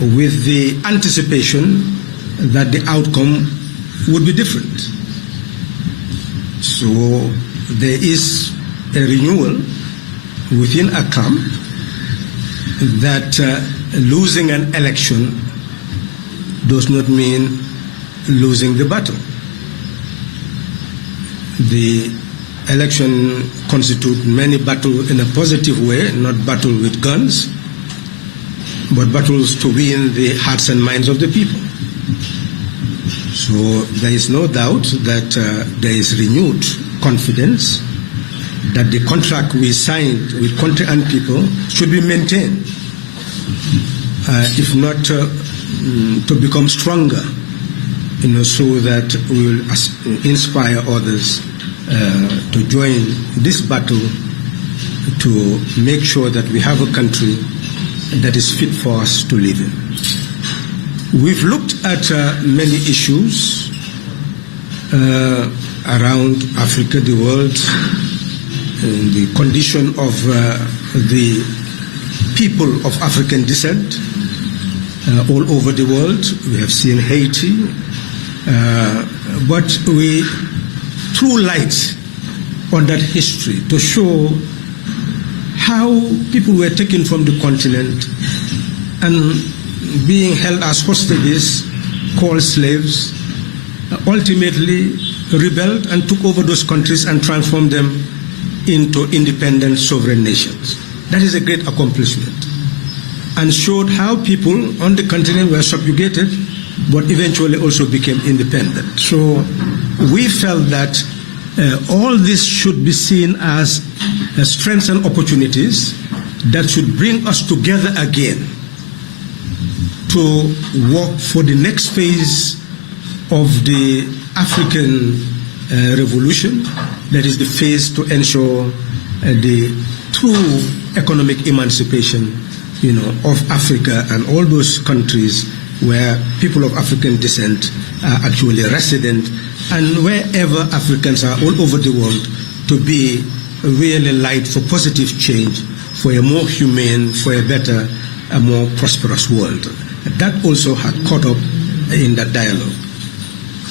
with the anticipation that the outcome would be different. So there is a renewal within a camp that losing an election does not mean losing the battle. The election constitutes many battles in a positive way, not battle with guns, but battles to win the hearts and minds of the people. So there is no doubt that there is renewed confidence that the contract we signed with country and people should be maintained, if not to become stronger, so that we will inspire others to join this battle to make sure that we have a country that is fit for us to live in. We've looked at many issues around Africa, the world, and the condition of the people of African descent all over the world. We have seen Haiti, but we threw light on that history to show how people were taken from the continent and being held as hostages, called slaves, ultimately rebelled and took over those countries and transformed them into independent sovereign nations. That is a great accomplishment, and showed how people on the continent were subjugated but eventually also became independent. So we felt that all this should be seen as strengths and opportunities that should bring us together again to work for the next phase of the African revolution, that is the phase to ensure the true economic emancipation, of Africa and all those countries where people of African descent are actually resident, and wherever Africans are all over the world, to be really light for positive change, for a more humane, for a better, a more prosperous world. That also had caught up in that dialogue.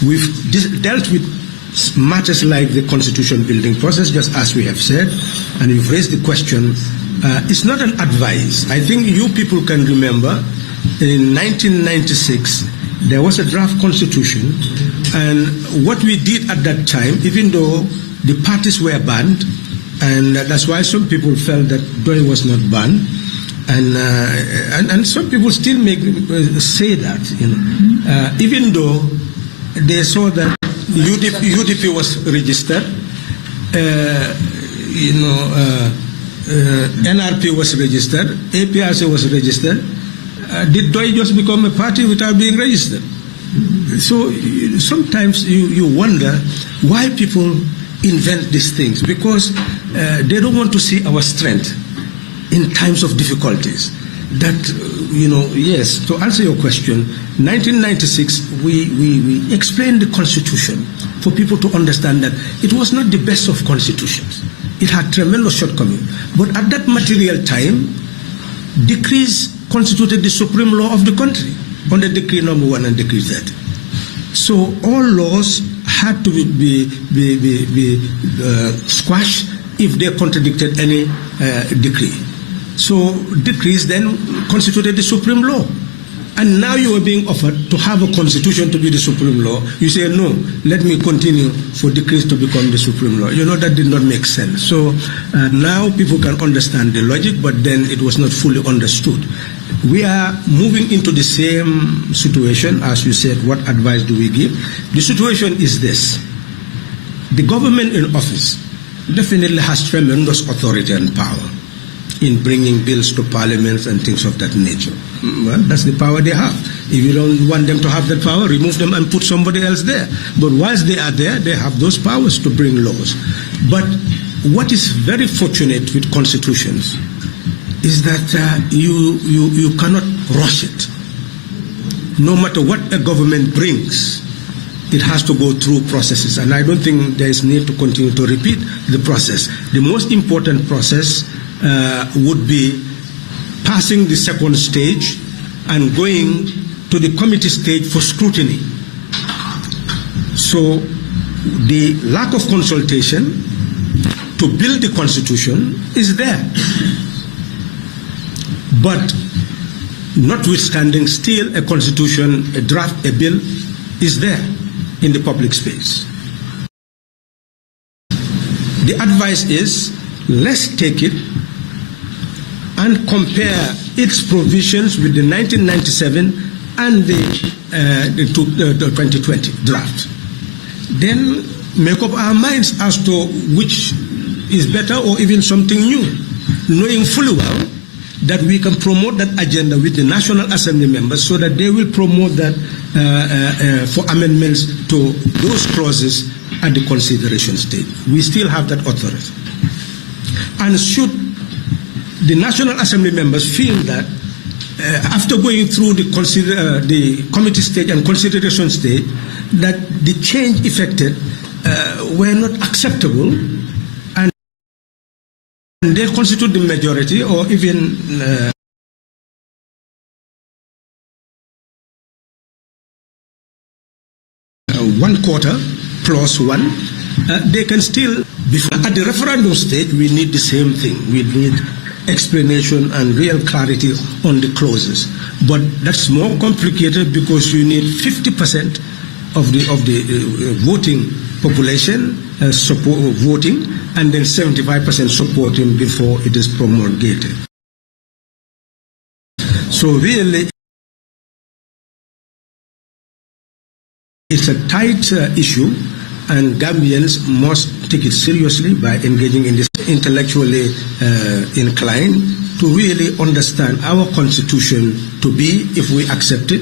We've dealt with matters like the constitution building process, just as we have said, and we've raised the question. It's not an advice. I think you people can remember in 1996, there was a draft constitution, and what we did at that time, even though the parties were banned, and that's why some people felt that DOI was not banned, And some people still say that, even though they saw that UDP was registered, NRP was registered, APRC was registered. Did DOI just become a party without being registered? So sometimes you wonder why people invent these things, because they don't want to see our strength in times of difficulties. That, yes, to answer your question, 1996, we explained the Constitution for people to understand that it was not the best of constitutions. It had tremendous shortcomings. But at that material time, decrees constituted the supreme law of the country under Decree number 1 and Decree 30. So all laws had to be squashed if they contradicted any decree. So decrees then constituted the supreme law. And now you are being offered to have a constitution to be the supreme law. You say, no, let me continue for decrees to become the supreme law. That did not make sense. So now people can understand the logic, but then it was not fully understood. We are moving into the same situation. As you said, what advice do we give? The situation is this. The government in office definitely has tremendous authority and power in bringing bills to parliaments and things of that nature. Well, that's the power they have. If you don't want them to have that power, remove them and put somebody else there. But whilst they are there, they have those powers to bring laws. But what is very fortunate with constitutions is that you cannot rush it. No matter what a government brings, it has to go through processes. And I don't think there is need to continue to repeat the process. The most important process would be passing the second stage and going to the committee stage for scrutiny. So the lack of consultation to build the constitution is there. But notwithstanding, still a constitution, a draft, a bill is there in the public space. The advice is, let's take it and compare its provisions with the 1997 and the 2020 draft. Then make up our minds as to which is better or even something new, knowing fully well that we can promote that agenda with the National Assembly members so that they will promote that for amendments to those clauses at the consideration stage. We still have that authority. And should the National Assembly members feel that after going through the committee stage and consideration stage, that the change effected were not acceptable, and they constitute the majority or even one quarter plus one, they can still, at the referendum stage, we need the same thing. We need explanation and real clarity on the clauses. But that's more complicated because you need 50% of the voting population support voting, and then 75% supporting before it is promulgated. So really, it's a tight issue, and Gambians must take it seriously by engaging in this, intellectually inclined to really understand our constitution to be, if we accept it,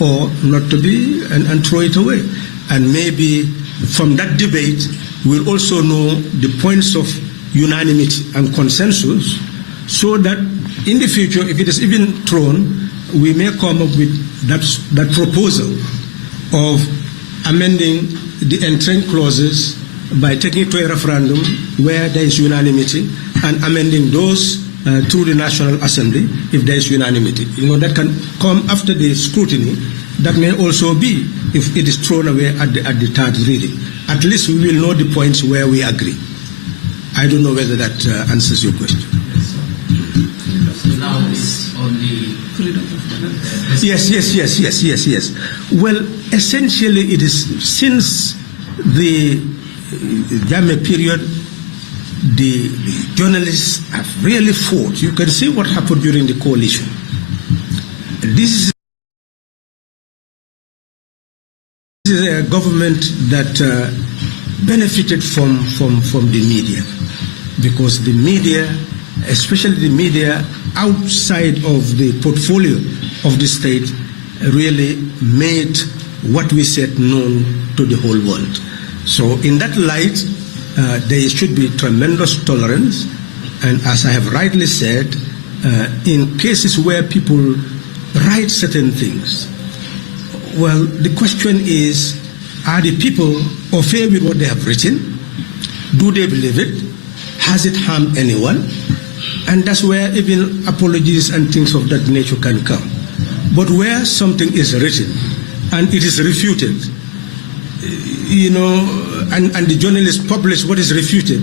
or not to be, and throw it away. And maybe from that debate, we'll also know the points of unanimity and consensus, so that in the future, if it is even thrown, we may come up with that proposal of amending the entrenched clauses by taking it to a referendum where there is unanimity, and amending those through the National Assembly if there is unanimity. That can come after the scrutiny. That may also be if it is thrown away at the third reading. At least we will know the points where we agree. I don't know whether that answers your question. So now it's on the freedom of Yes. Well, essentially it is since the Jammeh period, the journalists have really fought. You can see what happened during the coalition. This is a government that benefited from the media, because the media, especially the media outside of the portfolio of the state, really made what we said known to the whole world. So in that light, there should be tremendous tolerance, and as I have rightly said, in cases where people write certain things, well, the question is, are the people okay with what they have written? Do they believe it? Has it harmed anyone? And that's where even apologies and things of that nature can come. But where something is written and it is refuted, and the journalists publish what is refuted,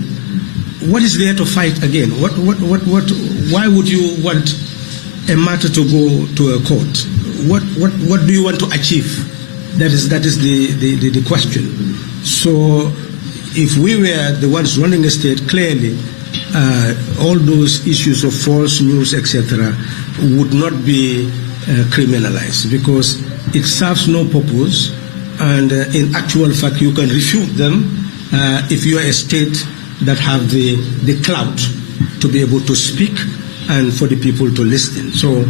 what is there to fight again? Why would you want a matter to go to a court? What do you want to achieve? That is the question. So if we were the ones running the state, clearly all those issues of false news, etc., would not be criminalized, because it serves no purpose, and in actual fact you can refute them if you are a state that have the clout to be able to speak and for the people to listen. So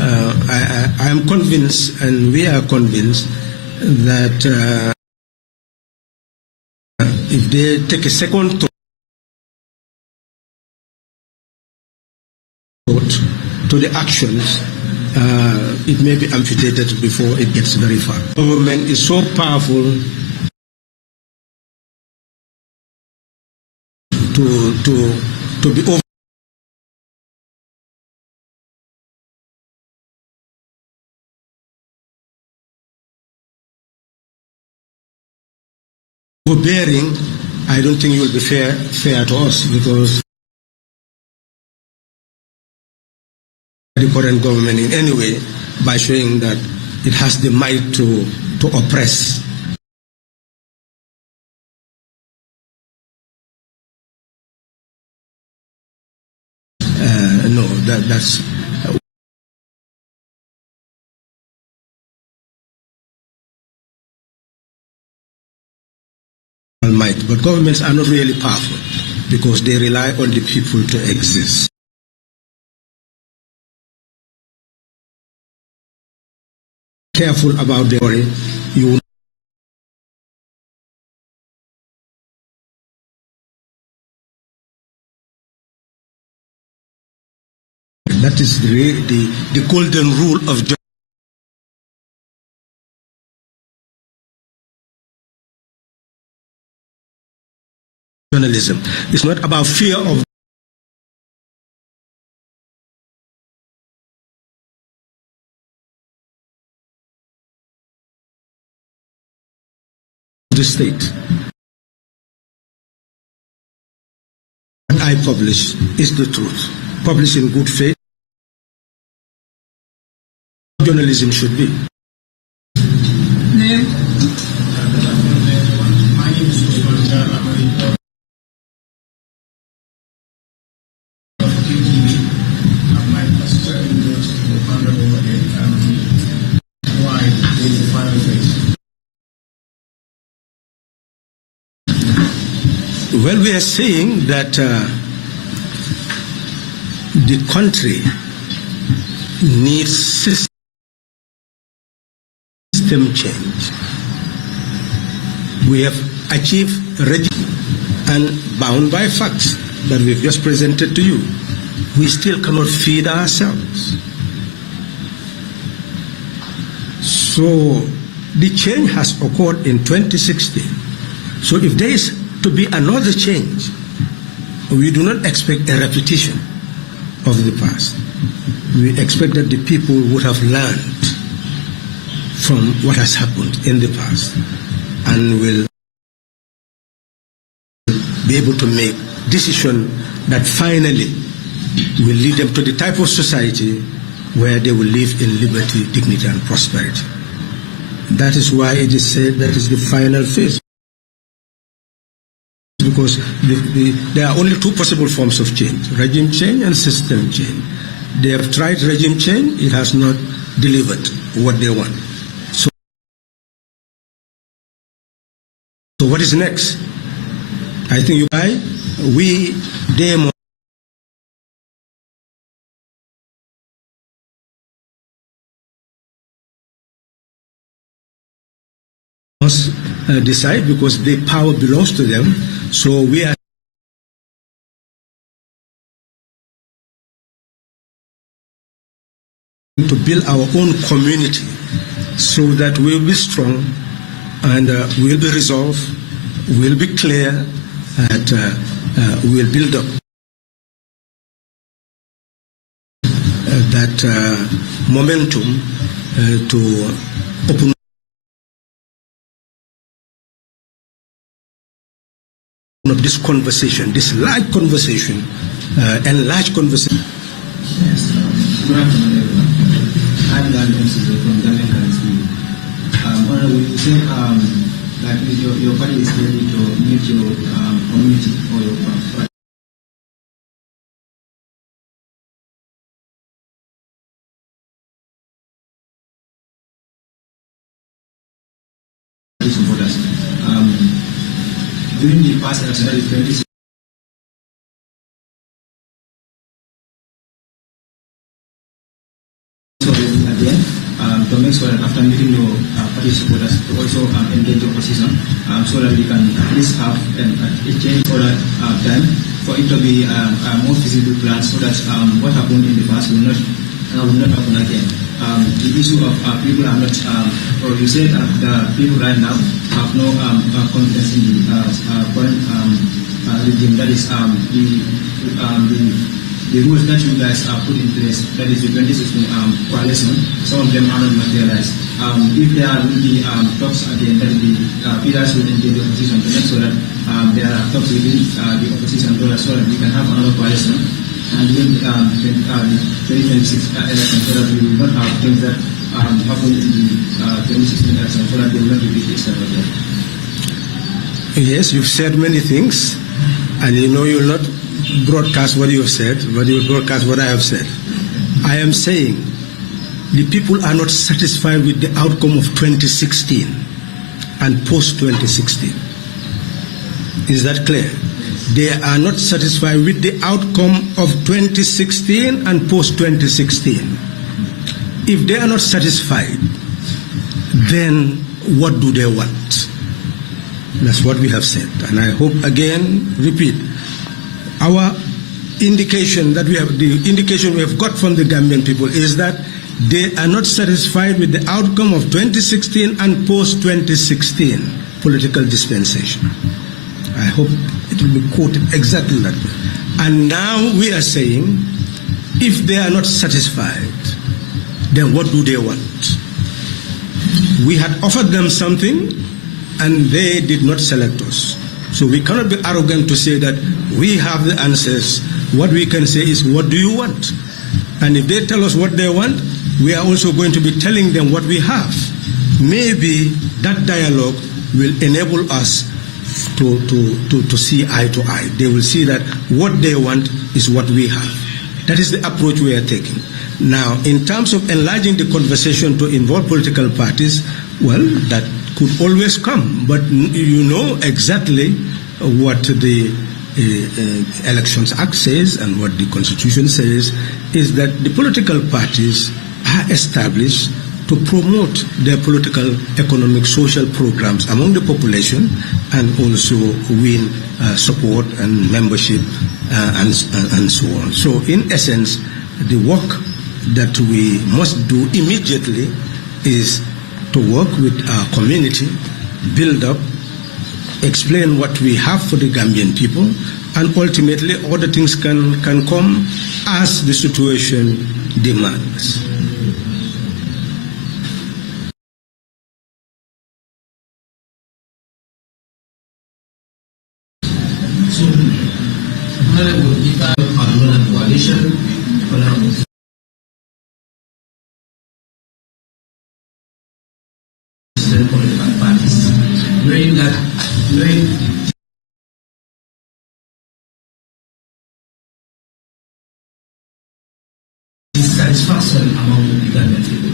I am convinced, and we are convinced, that if they take a second thought to the actions, it may be amputated before it gets very far. Government is so powerful to be overbearing. I don't think it will be fair to us, because the current government in any way by showing that it has the might to oppress. No, that's might, but governments are not really powerful because they rely on the people to exist. Careful about their worry, you that is the golden rule of journalism. It's not about fear of the state. What I publish is the truth. Publish in good faith. Journalism should be. Name? Well, we are saying that the country needs system change. We have achieved and bound by facts that we've just presented to you. We still cannot feed ourselves. So the change has occurred in 2016. So if there is to be another change, we do not expect a repetition of the past. We expect that the people would have learned from what has happened in the past and will be able to make decisions that finally will lead them to the type of society where they will live in liberty, dignity, and prosperity. That is why it is said that is the final phase. because there are only two possible forms of change: regime change and system change. They have tried regime change; it has not delivered what they want. So what is next? I think they must decide, because the power belongs to them. So we are to build our own community so that we'll be strong and we'll be resolved, we'll be clear, and we'll build up that momentum to open of this conversation, this large conversation, enlarged conversation. Yes. Good afternoon, everyone. I'm Dan MCJ from Gambian Currency. Honorable, you said that your party is ready to meet your community or your party supporters. During the past election, 2016, again, to make sure that after meeting your party supporters, to also engage the opposition, so that we can at least have a change for that time, for it to be a more feasible plan, so that what happened in the past will not happen again. The issue of people are not, or you said the people right now have no confidence in the current regime. That is the rules that you guys put in place, that is the 2016 coalition. Some of them are not materialized. If there will be talks again, then the leaders will engage the opposition to make sure that there are talks within the opposition so that we can have another coalition and win the 2026 election, so that we will not have things that happened in the 2016 election, so that they will not repeat itself again. Yes, you've said many things, and you know you'll not broadcast what you've said, but you'll broadcast what I have said. I am saying the people are not satisfied with the outcome of 2016 and post-2016. Is that clear? They are not satisfied with the outcome of 2016 and post-2016. If they are not satisfied, then what do they want? That's what we have said. And I hope, again, repeat, our indication that the indication we have got from the Gambian people is that they are not satisfied with the outcome of 2016 and post-2016 political dispensation. I hope it will be quoted exactly that way. And now we are saying, if they are not satisfied, then what do they want? We had offered them something, and they did not select us. So we cannot be arrogant to say that we have the answers. What we can say is, what do you want? And if they tell us what they want, we are also going to be telling them what we have. Maybe that dialogue will enable us to see eye to eye. They will see that what they want is what we have. That is the approach we are taking. Now, in terms of enlarging the conversation to involve political parties, well, that could always come, but you know exactly what the Elections Act says and what the Constitution says, is that the political parties are established to promote their political, economic, social programs among the population and also win support and membership and so on. So in essence, the work that we must do immediately is to work with our community, build up, explain what we have for the Gambian people, and ultimately other things can come as the situation demands. So, Honorable, if I have a coalition, Honorable political parties, knowing dissatisfaction among the Gambian people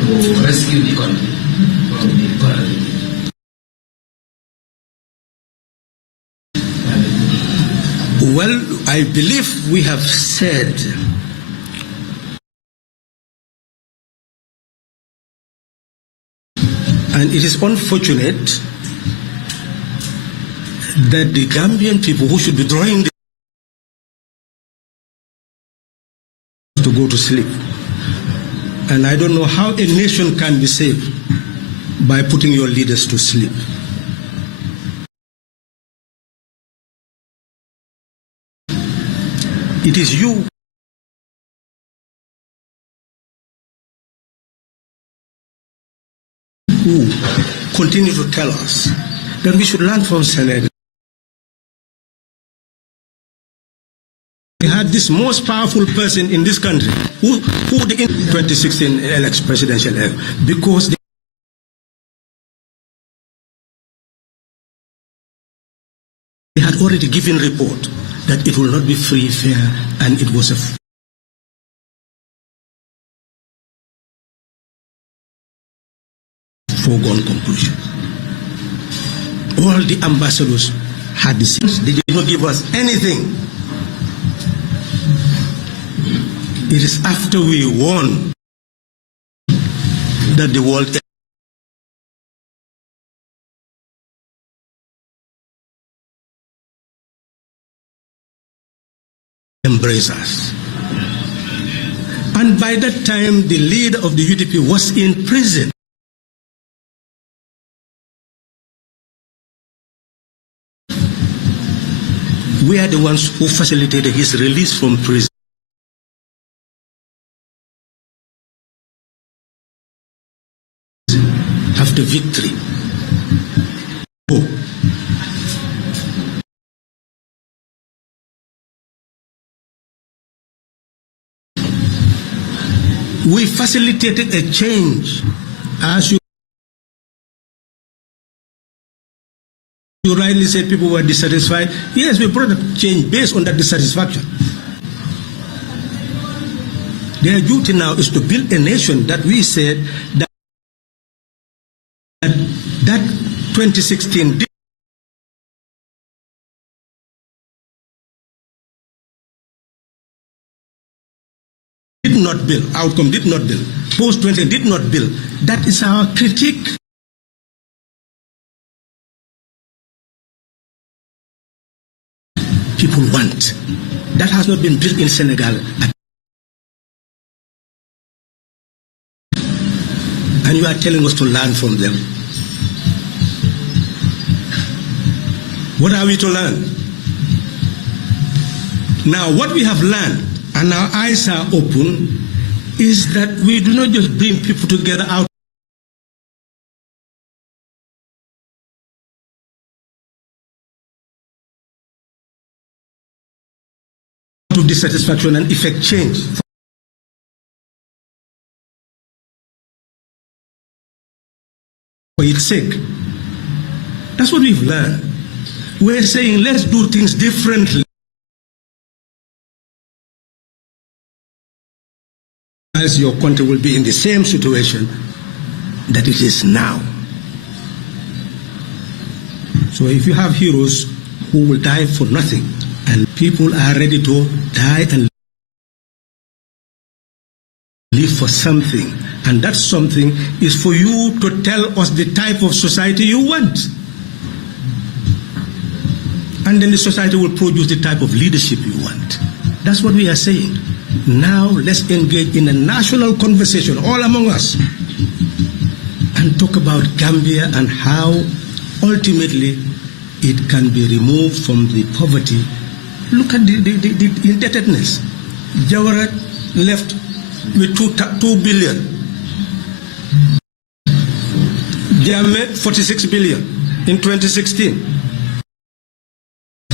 to rescue the country from the current. Well, I believe we have said and it is unfortunate that the Gambian people who should be drawing to go to sleep. And I don't know how a nation can be saved by putting your leaders to sleep. It is you who continue to tell us that we should learn from Senegal. We had this most powerful person in this country who the 2016 presidential election, because they had already given report that it will not be free, fair, and it was a foregone conclusion. All the ambassadors had the same. They did not give us anything. It is after we won that the world embraced us. And by that time, the leader of the UDP was in prison. We are the ones who facilitated his release from prison. After victory. We facilitated a change, as you rightly said, people were dissatisfied. Yes, we brought a change based on that dissatisfaction. Their duty now is to build a nation that we said that 2016 did not build, outcome did not build, post-20 did not build. That is our critique. People want. That has not been built in Senegal. And you are telling us to learn from them. What are we to learn? Now, what we have learned, and our eyes are open, is that we do not just bring people together out of dissatisfaction and effect change for its sake. That's what we've learned. We're saying let's do things differently. As your country will be in the same situation that it is now. So if you have heroes who will die for nothing, and people are ready to die and live for something, and that something is for you to tell us the type of society you want. And then the society will produce the type of leadership you want. That's what we are saying. Now let's engage in a national conversation all among us and talk about Gambia and how ultimately it can be removed from the poverty. Look at the indebtedness. Jawara left with 2 billion. Jammeh 46 billion in 2016.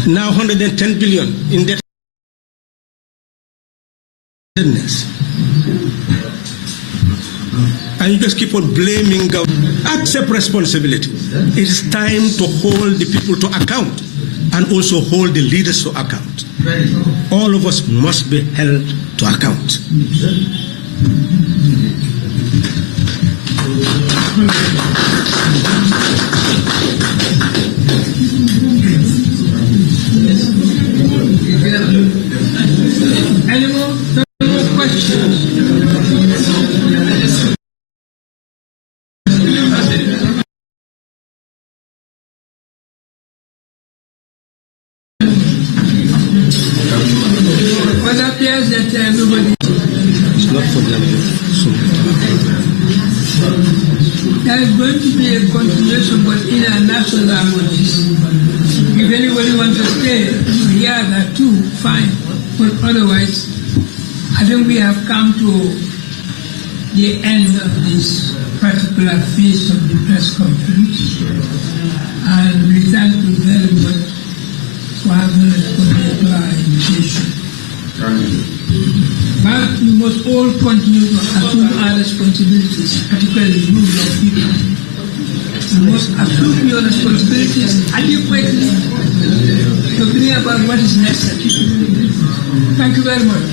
Now 110 billion in debt. And you just keep on blaming government. Accept responsibility. It is time to hold the people to account and also hold the leaders to account. All of us must be held to account. Any more questions? Well, it appears that everybody. It's not for them. There is going to be a continuation, but in our national languages. If anybody wants to stay, here that too, fine. But otherwise, I think we have come to the end of this particular phase of the press conference. And we thank you very much for having responded to our invitation. But we must all continue to assume our responsibilities, particularly you young people. You must assume your responsibilities adequately to bring about what is necessary. Thank you very much.